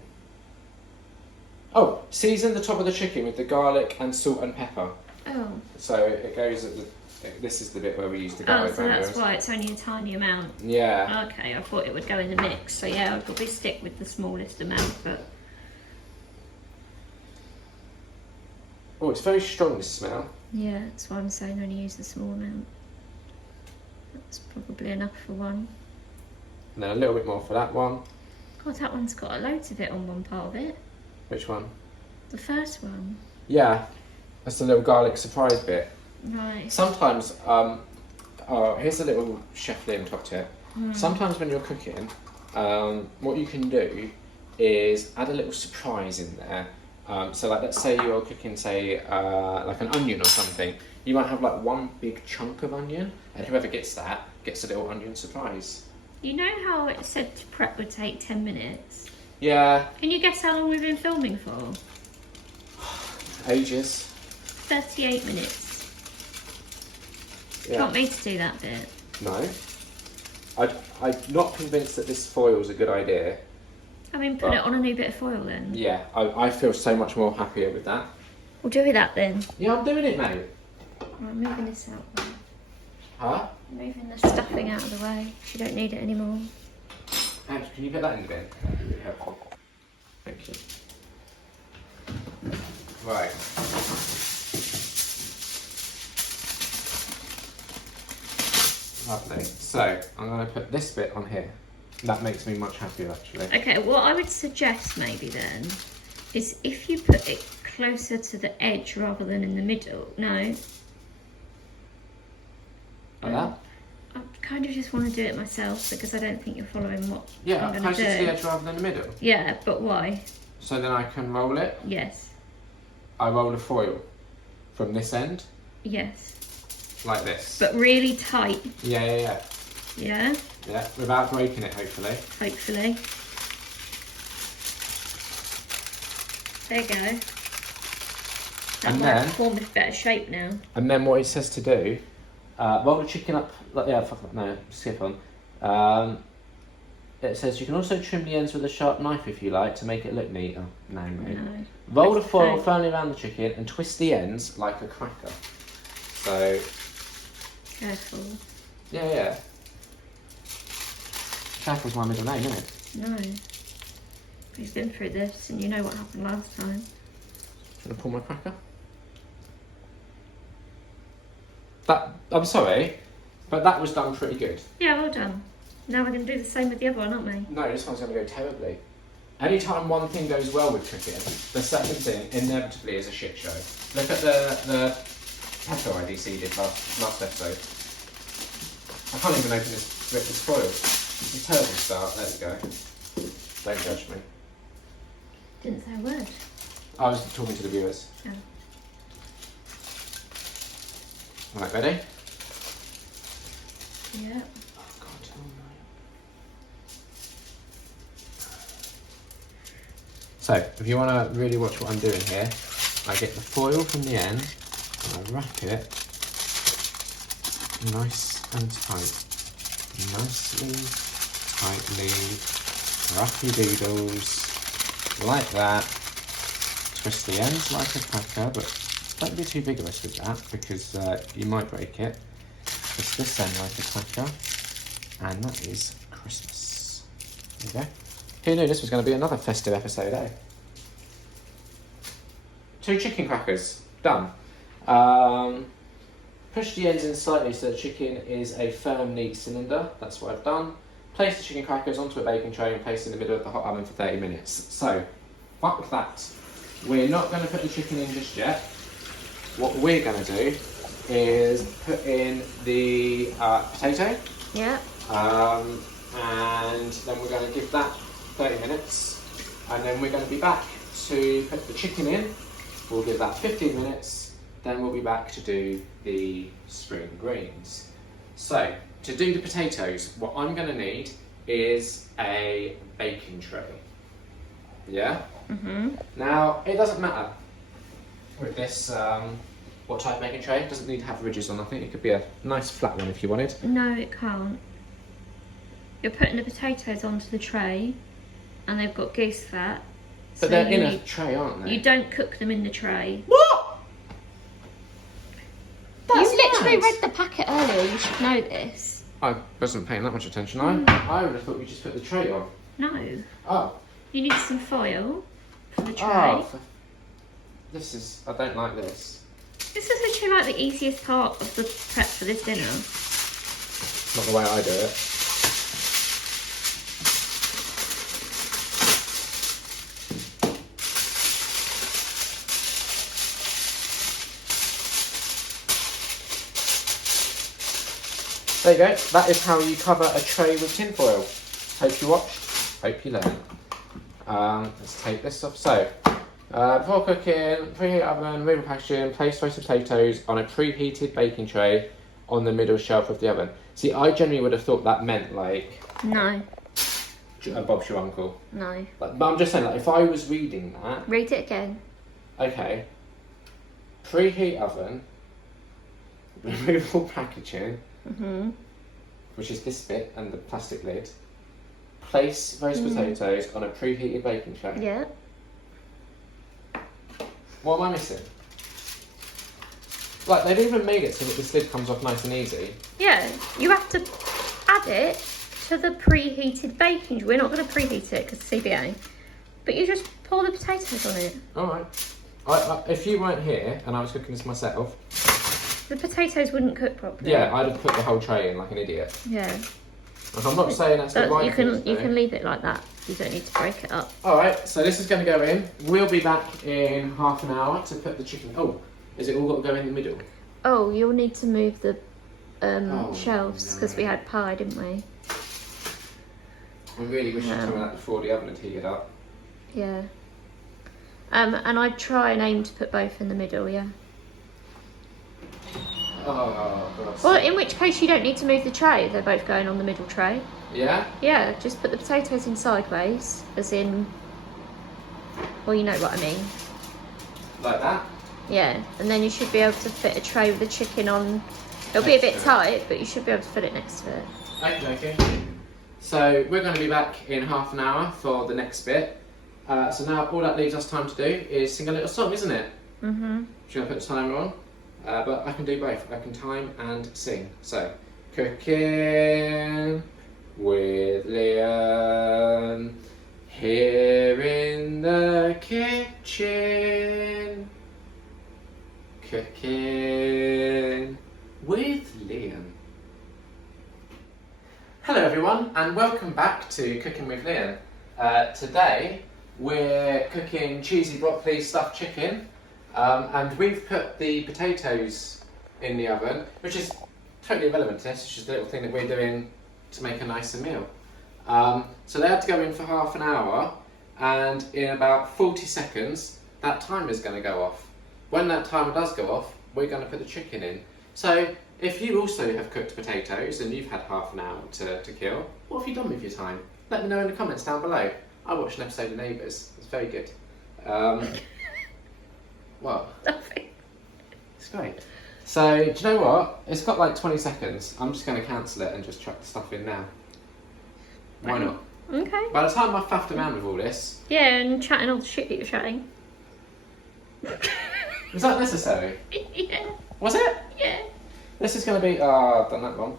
Oh, season the top of the chicken with the garlic and salt and pepper. Oh. So it goes at the... This is the bit where we use the garlic So granules. that's why it's only a tiny amount. Yeah. Okay, I thought it would go in the mix. So yeah, I'd probably stick with the smallest amount, but... Oh, it's very strong, this smell. Yeah, that's why I'm saying only use the small amount. That's probably enough for one. And then a little bit more for that one. God, that one's got loads of it on one part of it. Which one? The first one. Yeah, that's the little garlic surprise bit. Right. Sometimes, here's a little chef Liam top tip. Sometimes when you're cooking, what you can do is add a little surprise in there. So like, let's say you're cooking, say, like an onion or something. You might have like one big chunk of onion, and whoever gets that gets a little onion surprise. You know how it said to prep would take 10 minutes? Yeah. Can you guess how long we've been filming for? Ages. 38 minutes. Do you Yeah. want me to do that bit? No. I'm not convinced that this foil's a good idea. I mean, put it on a new bit of foil then. Yeah, I feel so much more happier with that. We'll do that then. Yeah, I'm doing it, mate. I'm moving this out. Then. Huh? Moving the stuffing out of the way. You don't need it anymore. Andrew, can you put that in the bin? That'd be really helpful. Thank you. Right. Lovely. So, I'm going to put this bit on here. That makes me much happier, actually. Okay, what I would suggest maybe then is if you put it closer to the edge rather than in the middle. No. Like that? I kind of just want to do it myself because I don't think you're following what Yeah, I'm going to closer to the do. edge rather than the middle. Yeah, but why? So then I can roll it. Yes. I roll the foil from this end, Yes. like this. But really tight. Yeah, yeah, yeah. Yeah? Yeah, without breaking it, hopefully. Hopefully. There you go. That And might then- form a better shape now. And then what it says to do, roll the chicken up, like, yeah, no, skip on. It says you can also trim the ends with a sharp knife if you like to make it look neat. Oh, no, mate. No. Roll the foil Okay. firmly around the chicken and twist the ends like a cracker. So, Careful. yeah. Careful's my middle name, isn't it? No. You've been through this and you know what happened last time. Should I pull my cracker? I'm sorry, but that was done pretty good. Yeah, well done. Now we're going to do the same with the other one, aren't we? No, this one's going to go terribly. Anytime one thing goes well with cooking, the second thing inevitably is a shit show. Look at the pepper I de-seeded last episode. I can't even open this foil. It's a terrible start. There you go. Don't judge me. Didn't say a word. I was talking to the viewers. Oh. Right, ready? Yeah. Oh God, oh no. So, if you want to really watch what I'm doing here, I get the foil from the end and I wrap it nice and tight. Nicely, tightly, wrappy doodles, like that. Twist the ends like a cracker, but don't be too vigorous with that because you might break it. Twist this end like a cracker, and that is Christmas. There you go. Who knew this was going to be another festive episode, eh? 2 chicken crackers, done. Push the ends in slightly so the chicken is a firm, neat cylinder. That's what I've done. Place the chicken crackers onto a baking tray and place in the middle of the hot oven for 30 minutes. So, fuck that. We're not going to put the chicken in just yet. What we're going to do is put in the potato. Yeah. And then we're going to give that 30 minutes. And then we're going to be back to put the chicken in. We'll give that 15 minutes. Then we'll be back to do the spring greens. So, to do the potatoes, what I'm going to need is a baking tray. Yeah? Mm-hmm. Now, it doesn't matter with this, what type of baking tray. It doesn't need to have ridges or nothing. It could be a nice flat one if you wanted. No, it can't. You're putting the potatoes onto the tray and they've got goose fat. But so they're in a tray, aren't they? You don't cook them in the tray. What? That's You literally mad. read the packet earlier, you should know this. I wasn't paying that much attention. I would have thought we just put the tray on. No. Oh. You need some foil for the tray. Oh. This is, I don't like this. This is literally like the easiest part of the prep for this dinner. Not the way I do it. There you go. That is how you cover a tray with tin foil. Hope you watched. Hope you learned. Let's take this off. So, before cooking, preheat oven, remove packaging, place roasted potatoes on a preheated baking tray on the middle shelf of the oven. See, I generally would have thought that meant like No. Bob's your uncle. No. But I'm just saying, like, if I was reading that, Read it again. okay, preheat oven, removable packaging, Mm-hmm. which is this bit and the plastic lid. Place roasted potatoes on a preheated baking tray. Yeah. What am I missing? Like, they've even made it so that this lid comes off nice and easy. Yeah. You have to add it to the preheated baking. We're not going to preheat it because CBA. But you just pour the potatoes on it. Alright. If you weren't here and I was cooking this myself, The potatoes wouldn't cook properly. yeah, I'd have put the whole tray in like an idiot. Yeah. Like, I'm not saying that's the right You thing to do. can leave it like that. You don't need to break it up. Alright, so this is going to go in. We'll be back in half an hour to put the chicken... Oh, is it all got to go in the middle? Oh, you'll need to move the Oh, shelves because we had pie, didn't we? I really wish you'd told me that before the oven had heated up. Yeah. And I'd try and aim to put both in the middle, yeah. Oh, God. Well, in which case you don't need to move the tray. They're both going on the middle tray. Yeah? Yeah, just put the potatoes in sideways, as in... Well, you know what I mean. Like that? Yeah, and then you should be able to fit a tray with the chicken on. It'll be a bit tight, but you should be able to fit it next to it. Okay. So we're going to be back in half an hour for the next bit. So now all that leaves us time to do is sing a little song, isn't it? Mm-hmm. Should I put the timer on? But I can do both. I can time and sing. So, cooking with Liam here in the kitchen. Cooking with Liam. Hello everyone, and welcome back to Cooking with Liam. Today we're cooking cheesy broccoli stuffed chicken, and we've put the potatoes in the oven, which is totally irrelevant to this. It's just a little thing that we're doing to make a nicer meal. So they had to go in for half an hour, and in about 40 seconds that timer is going to go off. When that timer does go off, we're going to put the chicken in. So if you also have cooked potatoes and you've had half an hour to kill, what have you done with your time? Let me know in the comments down below. I watched an episode of Neighbours. It's very good. What? Nothing. It's great. So, do you know what? It's got like 20 seconds. I'm just going to cancel it and just chuck the stuff in now. Why not? Okay. By the time I've faffed around with all this... Yeah, and chatting all the shit that you're chatting. Was that necessary? Yeah. Was it? Yeah. This is going to be... Oh, I've done that wrong.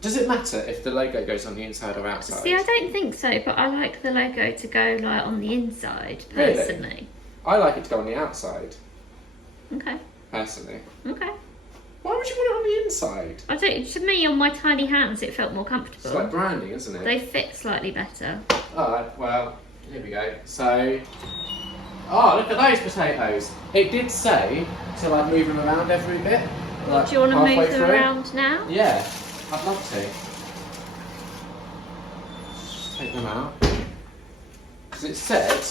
Does it matter if the logo goes on the inside or outside? See, I don't think so, but I like the logo to go like on the inside, personally. Really? I like it to go on the outside. Okay. Personally. Okay. Why would you want it on the inside? I don't. To me, on my tiny hands, it felt more comfortable. It's like branding, isn't it? They fit slightly better. Alright, well, here we go. So... Oh, look at those potatoes. It did say to like move them around every bit. Like, Do you want to halfway move them through. around now? Yeah, I'd love to. Just take them out. Because it said...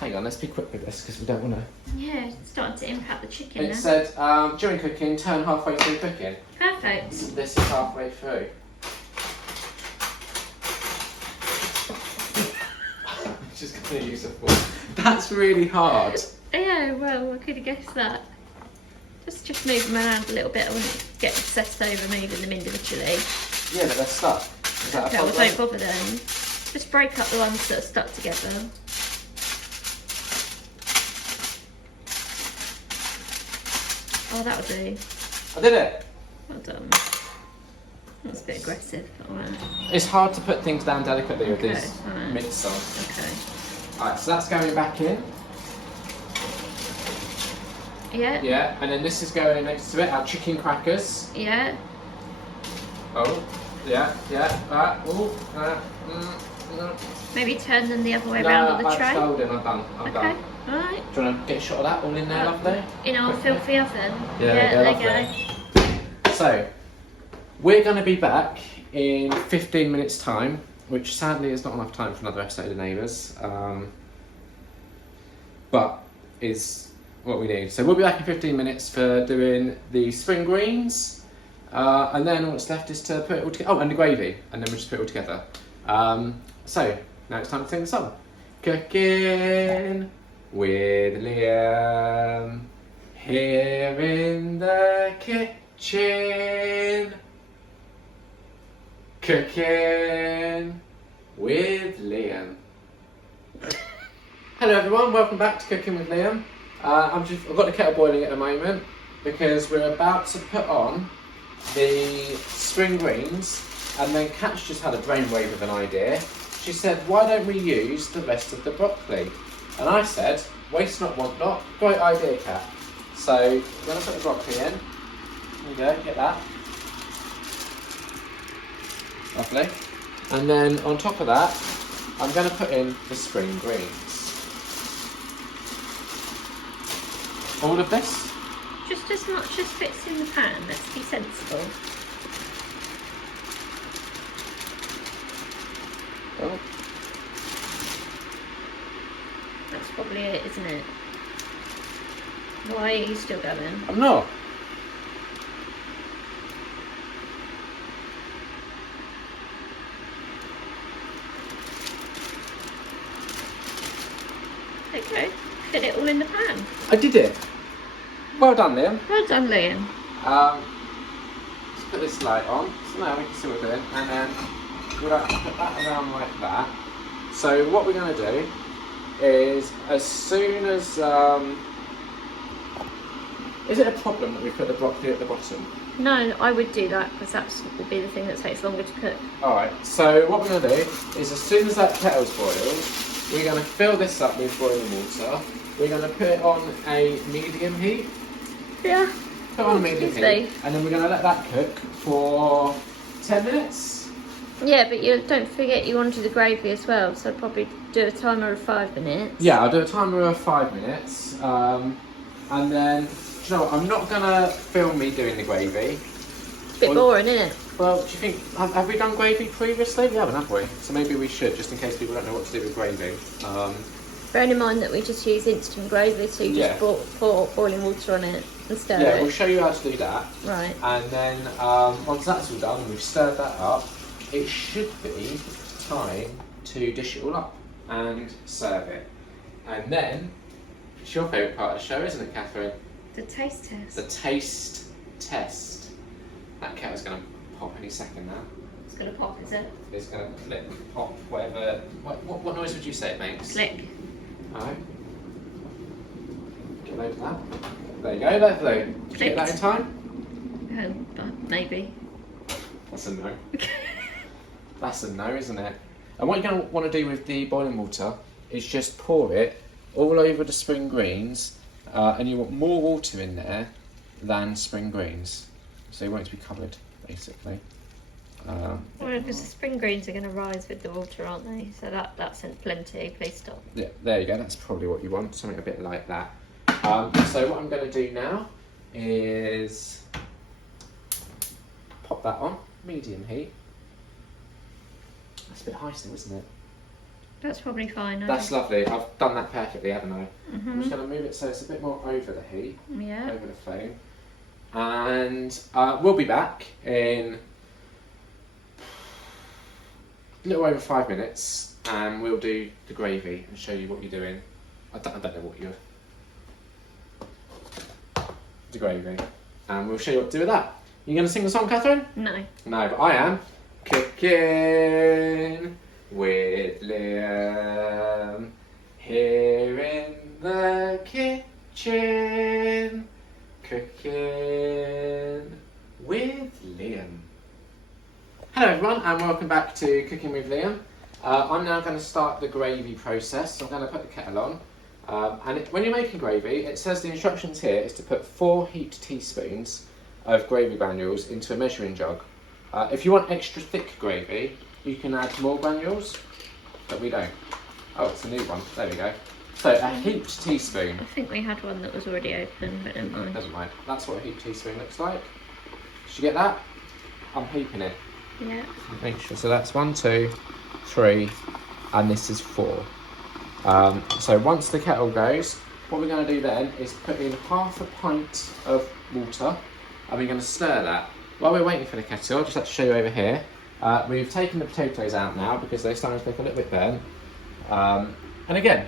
Hang on, let's be quick with this because we don't want to... Yeah, it's starting to impact the chicken It now. said, during cooking, turn halfway through cooking. Perfect. This is halfway through. Just going to use a fork. That's really hard. Yeah, well, I could have guessed that. Just move them around a little bit. I wouldn't get obsessed over moving them individually. Yeah, but they're stuck. Is that a Okay, well, problem? don't bother then. Just break up the ones that are stuck together. Oh, that'll do. I did it. Well done. That's a bit aggressive, but alright. It's hard to put things down delicately with these alright. mitts on. Okay. Alright, so that's going back in. Yeah. Yeah, and then this is going next to it, our chicken crackers. Yeah. Oh, yeah, that. Oh, Maybe turn them the other way around on the tray. No, I'm done. I'm Okay. done. Alright. Do you want to get a shot of that all in there, lovely? In our filthy oven. Yeah, there lovely. you go. So, we're going to be back in 15 minutes time, which sadly is not enough time for another episode of Neighbours, but is what we need. So we'll be back in 15 minutes for doing the spring greens, and then all that's left is to put it all together. Oh, and the gravy, and then we'll just put it all together. So, now it's time to sing the song. Cooking with Liam, here in the kitchen. Cooking with Liam. Hello everyone, welcome back to Cooking with Liam. I've got the kettle boiling at the moment because we're about to put on the spring greens, and then Kat's just had a brainwave of an idea. She said, why don't we use the rest of the broccoli? And I said, waste not, want not. Great idea, Kat. So we're going to put the broccoli in. There you go, get that. Lovely. And then on top of that, I'm going to put in the spring greens. All of this? Just as much as fits in the pan. Let's be sensible. Oh. That's probably it, isn't it? Why are you still going? I'm not. Okay, fit it all in the pan. I did it. Well done, Liam. Well done, Liam. Let's put this light on, so now we can see what we're doing, and then we'll have to put that around like that. So what we're going to do is, as soon as... is it a problem that we put the broccoli at the bottom? No, I would do that because that would be the thing that takes longer to cook. Alright, so what we're going to do is, as soon as that kettle's boiled, we're going to fill this up with boiling water. We're going to put it on a medium heat. Yeah. Put it on a medium heat. And then we're going to let that cook for 10 minutes. Yeah, but you don't forget you want to do the gravy as well, so I'd probably do a timer of 5 minutes. Yeah, I'll do a timer of 5 minutes. And then, do you know what, I'm not going to film me doing the gravy. Bit boring, isn't it? Well, do you think, have we done gravy previously? We haven't, have we? So maybe we should, just in case people don't know what to do with gravy. Bearing in mind that we just use instant gravy, so you just pour boiling water on it and stir it. Yeah, we'll show you how to do that. Right. And then once that's all done and we've stirred that up, it should be time to dish it all up and serve it. And then, it's your favourite part of the show, isn't it, Catherine? The taste test. The taste test. That kettle's going to pop any second now. It's going to pop, is it? It's going to flip, pop, whatever. What noise would you say it makes? Click. Alright. Get a load of that. There you go, that flew. Did you get that in time? Oh, maybe. That's a no. That's a no, isn't it? And what you're going to want to do with the boiling water is just pour it all over the spring greens, and you want more water in there than spring greens. So you want it to be covered, basically. Well, because the spring greens are going to rise with the water, aren't they? So that's plenty. Please stop. Yeah, there you go. That's probably what you want. Something a bit like that. So what I'm going to do now is pop that on, medium heat. That's a bit high still, isn't it? That's probably fine. That's lovely. I've done that perfectly, haven't I? Mm-hmm. I'm just going to move it so it's a bit more over the heat, Yeah. over the flame. And we'll be back in a little over 5 minutes, and we'll do the gravy and show you what you're doing. I don't know what you're... The gravy. And we'll show you what to do with that. You going to sing the song, Catherine? No. No, but I am. Cooking with Liam here in the kitchen. Cooking with Liam. Hello everyone and welcome back to Cooking with Liam. I'm now going to start the gravy process. So I'm going to put the kettle on. When you're making gravy, it says the instructions here is to put 4 heaped teaspoons of gravy granules into a measuring jug. If you want extra thick gravy, you can add more granules, but we don't. Oh, it's a new one. There we go. So a heaped teaspoon. I think we had one that was already open, but never mind. Doesn't mind. That's what a heaped teaspoon looks like. Did you get that? I'm heaping it. Yeah. Make sure. So that's 1, 2, 3, and this is 4. So once the kettle goes, what we're going to do then is put in half a pint of water, and we're going to stir that. While we're waiting for the kettle, I'll just have to show you over here. We've taken the potatoes out now because they're starting to look a little bit burnt. And again,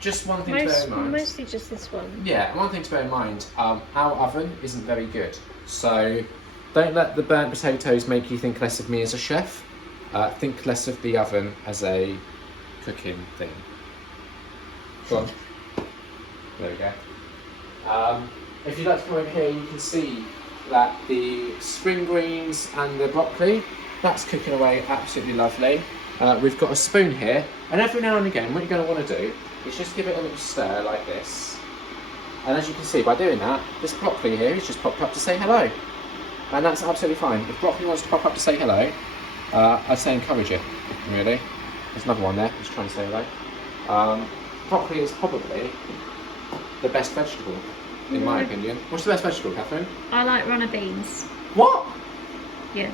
just one thing to bear in mind. Mostly just this one. Yeah, one thing to bear in mind, our oven isn't very good. So don't let the burnt potatoes make you think less of me as a chef. Think less of the oven as a cooking thing. Go on. There we go. If you'd like to come over here, you can see that the spring greens and the broccoli, that's cooking away absolutely lovely. We've got a spoon here, and every now and again what you're going to want to do is just give it a little stir like this. And as you can see, by doing that, this broccoli here has just popped up to say hello. And that's absolutely fine. If broccoli wants to pop up to say hello, I'd say encourage it, really. There's another one there, just trying to say hello. Broccoli is probably the best vegetable, in my opinion. What's the best vegetable, Catherine? I like runner beans. What? Yeah.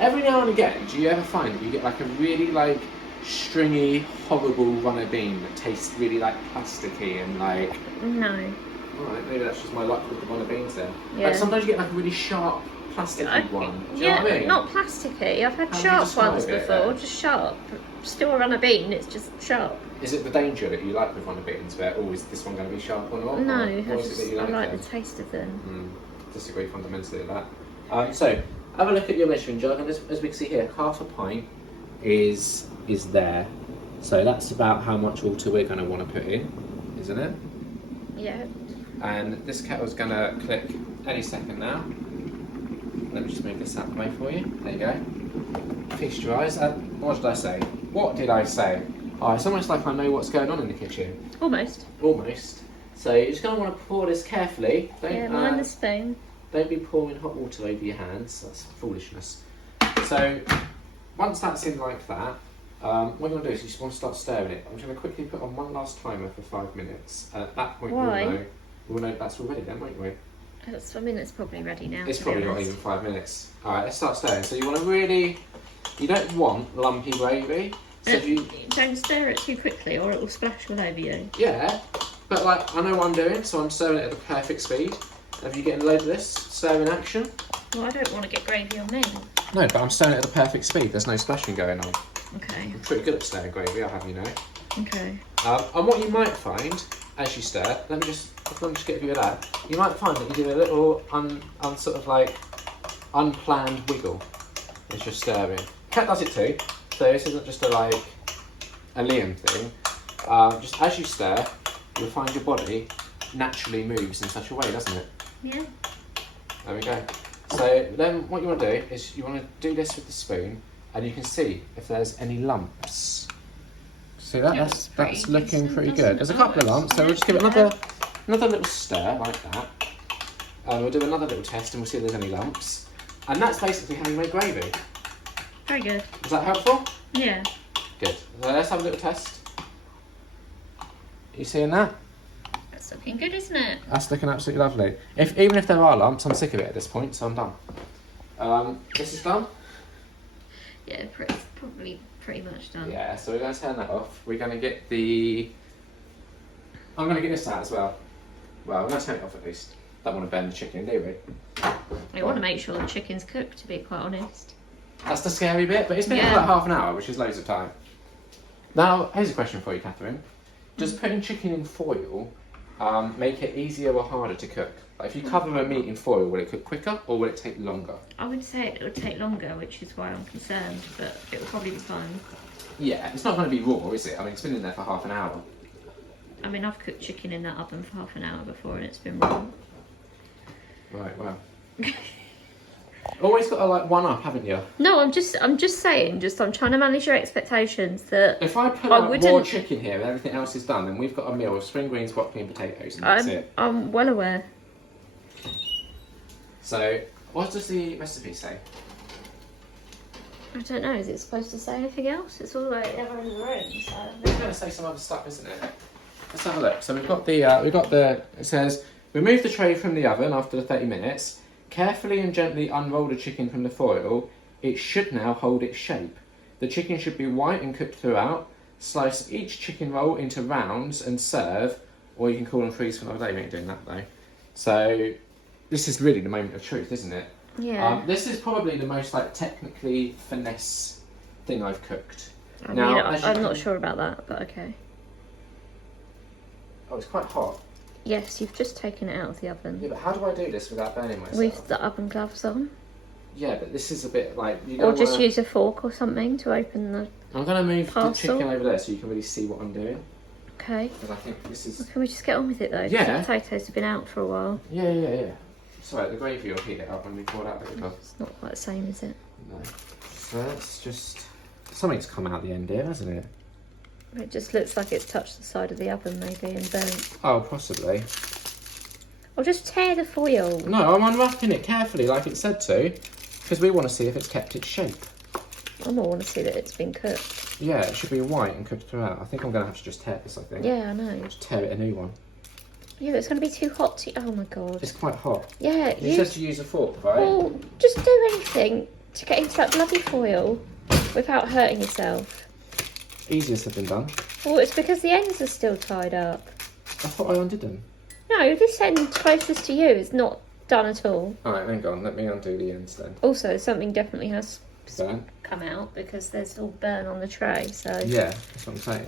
Every now and again, do you ever find that you get like a really like stringy, horrible runner bean that tastes really like plasticky and like... No. Alright, maybe that's just my luck with the runner beans then. Yeah. Like sometimes you get like a really sharp, plasticky one. Do you know what I mean? Not plasticky. I've had How do you sharp describe ones it, before, then? just sharp. Still a runner bean, it's just sharp. Is it the danger that you like with runner beans where, oh, is this one going to be sharp or not? No, Or is it that you I like them? the taste of them. Disagree fundamentally with that. So, have a look at your measuring jug, and as we can see here, half a pint is there. So that's about how much water we're going to want to put in, isn't it? Yeah. And this kettle's going to click any second now. Let me just move this out of the way for you. There you go. Feast your eyes. What did I say? What did I say? Oh, it's almost like I know what's going on in the kitchen. Almost. Almost. So you're just going to want to pour this carefully. Mind the spoon. Don't be pouring hot water over your hands. That's foolishness. So So once that's in like that, what you want to do is you just want to start stirring it. I'm just going to quickly put on one last timer for 5 minutes. At that point, Why? we'll know that's all ready then, won't we? I mean, it's probably ready now. It's probably not even 5 minutes. All right, let's start stirring. So you want to really, you don't want lumpy gravy. So if you don't stir it too quickly, or it will splash all over you. Yeah, but like I know what I'm doing, so I'm stirring it at the perfect speed. Have you getting a load of this stirring action? Well, I don't want to get gravy on me. No, but I'm stirring it at the perfect speed. There's no splashing going on. Okay. I'm pretty good at stirring gravy, I'll have you know. Okay. And what you might find as you stir, let me just get a view of that. You might find that you do a little sort of like unplanned wiggle as you're stirring. Cat does it too, so this isn't just a Liam thing. Just as you stir, you'll find your body naturally moves in such a way, doesn't it? Yeah. There we go. So then what you want to do is you want to do this with the spoon, and you can see if there's any lumps. See that? That's looking pretty good. There's a couple of lumps, so we'll just give it another little stir like that. And we'll do another little test and we'll see if there's any lumps. And that's basically how you make gravy. Very good. Is that helpful? Yeah. Good. So let's have a little test. You seeing that? That's looking good, isn't it? That's looking absolutely lovely. Even if there are lumps, I'm sick of it at this point, so I'm done. This is done? Yeah, probably pretty much done. Yeah, so we're going to turn that off. We're going to get the... I'm going to get this out as well. Well, we're going to turn it off at least. Don't want to burn the chicken, do we? We want to make sure the chicken's cooked, to be quite honest. That's the scary bit, but it's been about half an hour, which is loads of time. Now, here's a question for you, Catherine. Does putting chicken in foil make it easier or harder to cook? Like if you cover a meat in foil, will it cook quicker or will it take longer? I would say it would take longer, which is why I'm concerned, but it will probably be fine. Yeah, it's not going to be raw, is it? I mean, it's been in there for half an hour. I mean, I've cooked chicken in that oven for half an hour before and it's been raw. Right, well. Always got to like one up, haven't you? No, I'm just saying, I'm trying to manage your expectations that if I put out more chicken here and everything else is done, then we've got a meal of spring greens, broccoli and potatoes and that's it. I'm well aware. So, what does the recipe say? I don't know, is it supposed to say anything else? It's all like ever in the room, so... It's going to say some other stuff, isn't it? Let's have a look. So we've got the, it says, remove the tray from the oven after the 30 minutes. Carefully and gently unroll the chicken from the foil. It should now hold its shape. The chicken should be white and cooked throughout. Slice each chicken roll into rounds and serve, or you can cool and freeze for another day. We ain't doing that though. So this is really the moment of truth, isn't it? Yeah. This is probably the most like technically finesse thing I've cooked. I'm not sure about that, but okay. Oh, it's quite hot. Yes, you've just taken it out of the oven. Yeah, but how do I do this without burning myself? With the oven gloves on. Yeah, but this is a bit like... Or just use a fork or something to open the I'm going to move parcel. the chicken over there so you can really see what I'm doing. Okay. Because I think this is... Well, can we just get on with it though? Yeah. The potatoes have been out for a while. Yeah. Sorry, the gravy will heat it up when we pour it out later. It's not quite the same, is it? No. So that's just... Something's come out the end here, hasn't it? It just looks like it's touched the side of the oven maybe and burnt. Oh, possibly. Or just tear the foil. No, I'm unwrapping it carefully like it said to. Because we want to see if it's kept its shape. I more want to see that it's been cooked. Yeah, it should be white and cooked throughout. I think I'm going to have to just tear this, I think. Yeah, I know. Just tear it a new one. Yeah, but it's going to be too hot to... Oh my god. It's quite hot. Yeah. You said to use a fork, right? Well, just do anything to get into that bloody foil without hurting yourself. Easiest have been done. Well, it's because the ends are still tied up. I thought I undid them. No, this end closest to you is not done at all. Alright, hang on. Let me undo the ends then. Also, something definitely has Burn? come out because there's all burn on the tray, so... Yeah, that's what I'm saying.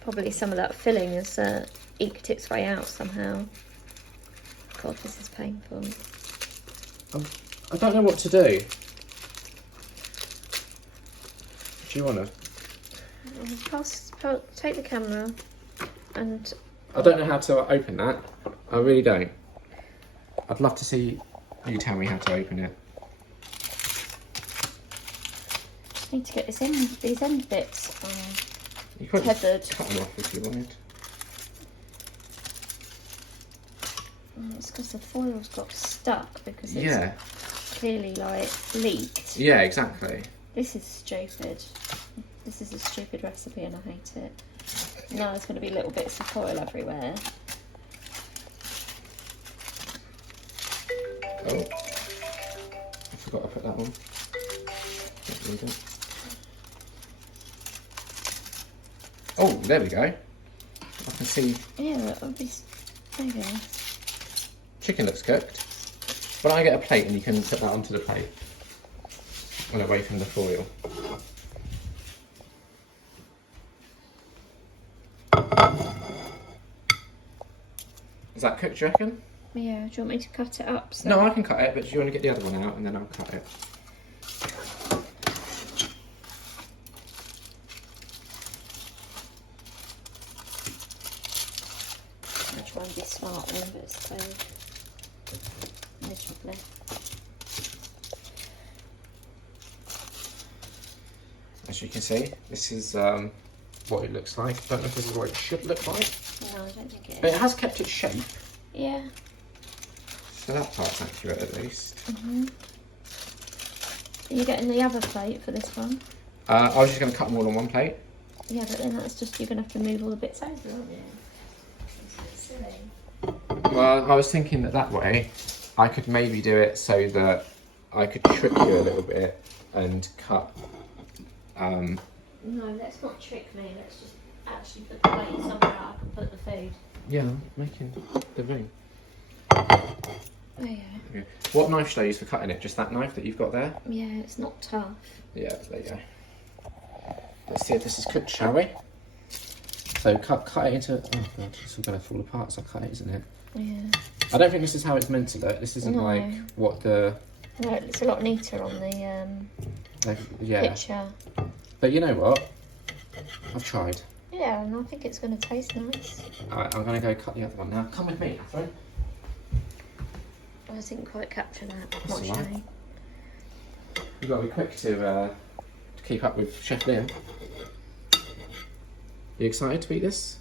Probably some of that filling has eked its way out somehow. God, this is painful. I don't know what to do. Do you want to? Take the camera and... I don't know how to open that. I really don't. I'd love to see you tell me how to open it. Just need to get these end bits You could tethered. cut them off if you wanted. It's because the foil's got stuck because it's... Yeah. clearly like leaked. Yeah, exactly. This is stupid. This is a stupid recipe and I hate it. Now there's going to be little bits of foil everywhere. Oh, I forgot to put that on. Don't need it. Oh, there we go. I can see. Yeah, that'll be. There you go. Chicken looks cooked. When I get a plate and you can put that onto the plate. And away from the foil. Is that cooked, do you reckon? Yeah, do you want me to cut it up? So? No, I can cut it, but do you want to get the other one out and then I'll cut it? I'll try and be smart then, but it's so miserably. As you can see, this is what it looks like. I don't know if this is what it should look like. No, I don't think it is. But it has kept its shape. Yeah. So that part's accurate at least. Are you getting the other plate for this one? I was just going to cut them all on one plate. Yeah, but then that's just, you're going to have to move all the bits over, aren't you? It's a bit silly. Well, I was thinking that way, I could maybe do it so that I could trick you a little bit and cut. No, let's not trick me. Let's just actually put the plate somewhere I can put the food. Yeah, making the ring. There you go. Okay. What knife should I use for cutting it? Just that knife that you've got there? Yeah, it's not tough. Yeah, there you go. Let's see if this is cooked, shall we? So cut it into. Oh god, it's all going to fall apart. So cut it, isn't it? Yeah. I don't think this is how it's meant to look. This isn't No. like what the. No, it's a lot neater on the Yeah. picture. But you know what? I've tried. Yeah, and I think it's going to taste nice. Alright, I'm going to go cut the other one now. Come with me, Catherine. I didn't quite capture that. That's Not all right. showing. You've got to be quick to keep up with Chef Liam. You excited to eat this?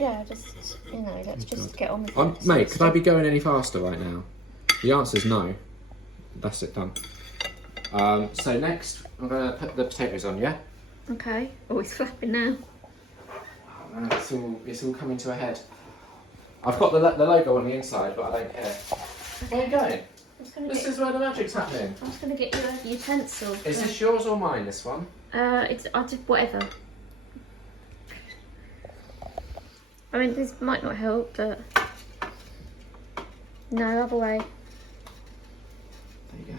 Yeah, just, you know, let's just get on with it. Mate, could I be going any faster right now? The answer's no. That's it, done. So next, I'm going to put the potatoes on, yeah? Okay. Oh, he's flapping now. Oh man, it's all coming to a head. I've got the logo on the inside, but I don't care. Where are you going? This is where the magic's happening. I was going to get you a utensil. Is this yours or mine, this one? I did whatever. I mean, this might not help, but no, other way. There you go.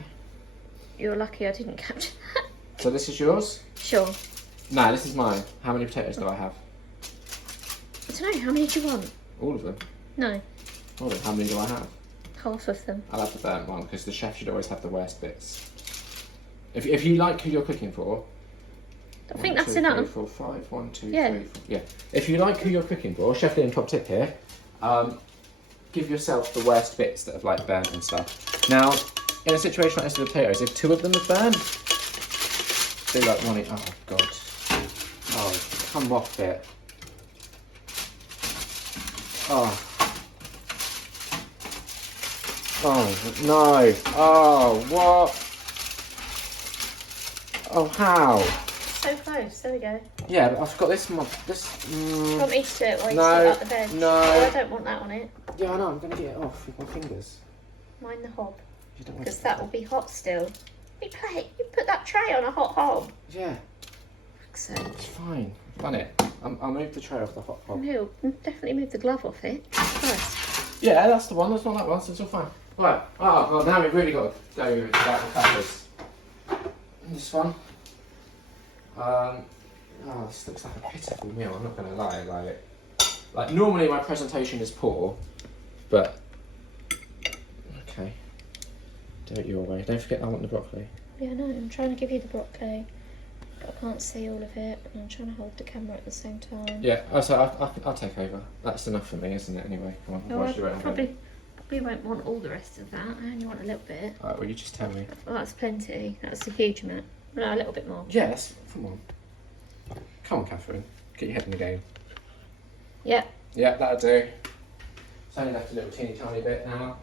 You're lucky I didn't capture that. So this is yours? Sure. No, this is mine. How many potatoes do I have? I don't know, how many do you want? All of them. No, Hold on, how many do I have? half of them. I'll have the burnt one because the chef should always have the worst bits. If you like who you're cooking for, I think 1, that's 2, 3, enough. 4, 5, 1, 2, Yeah. 3, 4. Yeah. If you like who you're cooking for, Chef Liam top tip here, give yourself the worst bits that have like burnt and stuff. Now, in a situation like this with the potatoes, if 2 of them have burnt, do like one. Oh god. Oh, come off it. Oh. Oh no! Oh what? Oh how? So close, there we go. Yeah, but I've got this. Do you want me to do it while you No, sort out the veg? no. Oh, I don't want that on it. Yeah, I know. I'm gonna get it off with my fingers. Mind the hob, You don't want because that will be hot still. You put that tray on a hot hob. Yeah, So, it's fine. I've done it. I'll move the tray off the hot pot. no, definitely move the glove off it first. Yeah, that's the one. That's not that one. So it's all fine. Right. Oh god, now we've really got to go with the peppers. This one. Oh, this looks like a pitiful meal. I'm not gonna lie. Like normally my presentation is poor, but okay. Do it your way. Don't forget I want the broccoli. Yeah, no, I'm trying to give you the broccoli, but I can't see all of it, and I'm trying to hold the camera at the same time. Yeah. So I'll take over. That's enough for me, isn't it? Anyway, come on. No, Watch I your own probably won't want all the rest of that. I only want a little bit. Alright, well you just tell me. Well, that's plenty. That's a huge amount. No, a little bit more. Yes. Come on. Come on, Catherine. Get your head in the game. Yeah. Yeah, that'll do. It's only left a little teeny tiny bit now.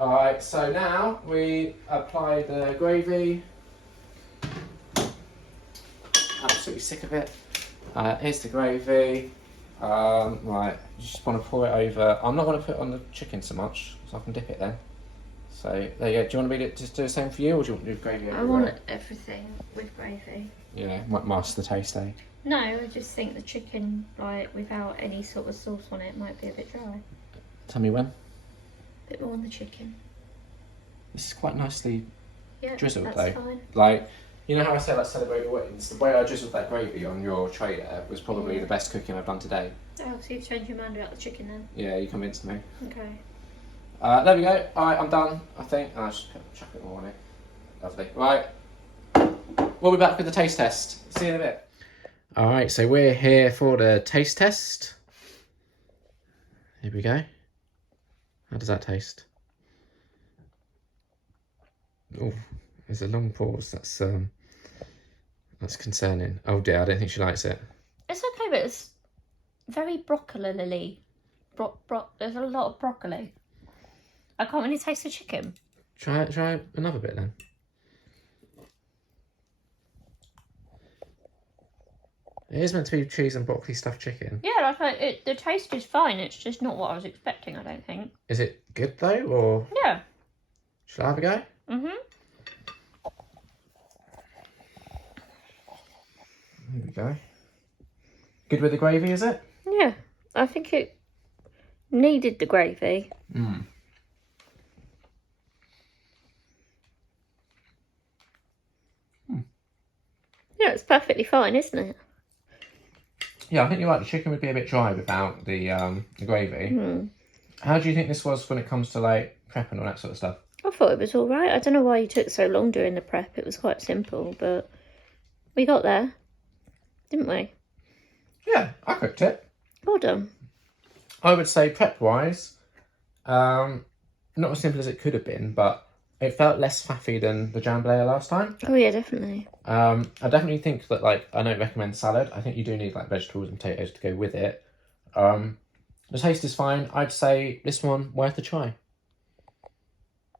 Alright, so now we apply the gravy. Absolutely sick of it. Here's the gravy. Right, you just want to pour it over. I'm not going to put it on the chicken so much, so I can dip it then. So there you go. Do you want me to just do the same for you, or do you want to do gravy everywhere? I want everything with gravy. Yeah, might master the taste, eh? No, I just think the chicken, like, without any sort of sauce on it, might be a bit dry. Tell me when. A bit more on the chicken. This is quite nicely drizzled that's though. Fine. Like, you know how I say like celebrate the wins? The way I drizzled that gravy on your tray there was probably the best cooking I've done today. Oh, so you've changed your mind about the chicken then? Yeah, you convinced me. Okay. There we go. Alright, I'm done, I think. I'll just chuck it more on it. Lovely. Right. We'll be back with the taste test. See you in a bit. Alright, so we're here for the taste test. Here we go. How does that taste? Oh, there's a long pause. That's concerning. Oh dear, I don't think she likes it. It's okay, but it's very broccoli. There's a lot of broccoli. I can't really taste the chicken. Try another bit then. It is meant to be cheese and broccoli stuffed chicken. Yeah, the taste is fine. It's just not what I was expecting, I don't think. Is it good though, or? Yeah. Shall I have a go? Mhm. Here we go. Good with the gravy, is it? Yeah, I think it needed the gravy. Mm. Yeah, it's perfectly fine, isn't it? Yeah, I think you're right. The chicken would be a bit dry without the gravy. Mm. How do you think this was when it comes to like prep and all that sort of stuff? I thought it was all right. I don't know why you took so long during the prep. It was quite simple, but we got there, didn't we? Yeah, I cooked it. Well done. I would say prep-wise, not as simple as it could have been, but it felt less faffy than the jambalaya last time. Oh yeah, definitely. I definitely think that, like, I don't recommend salad. I think you do need like vegetables and potatoes to go with it. The taste is fine. I'd say this one worth a try.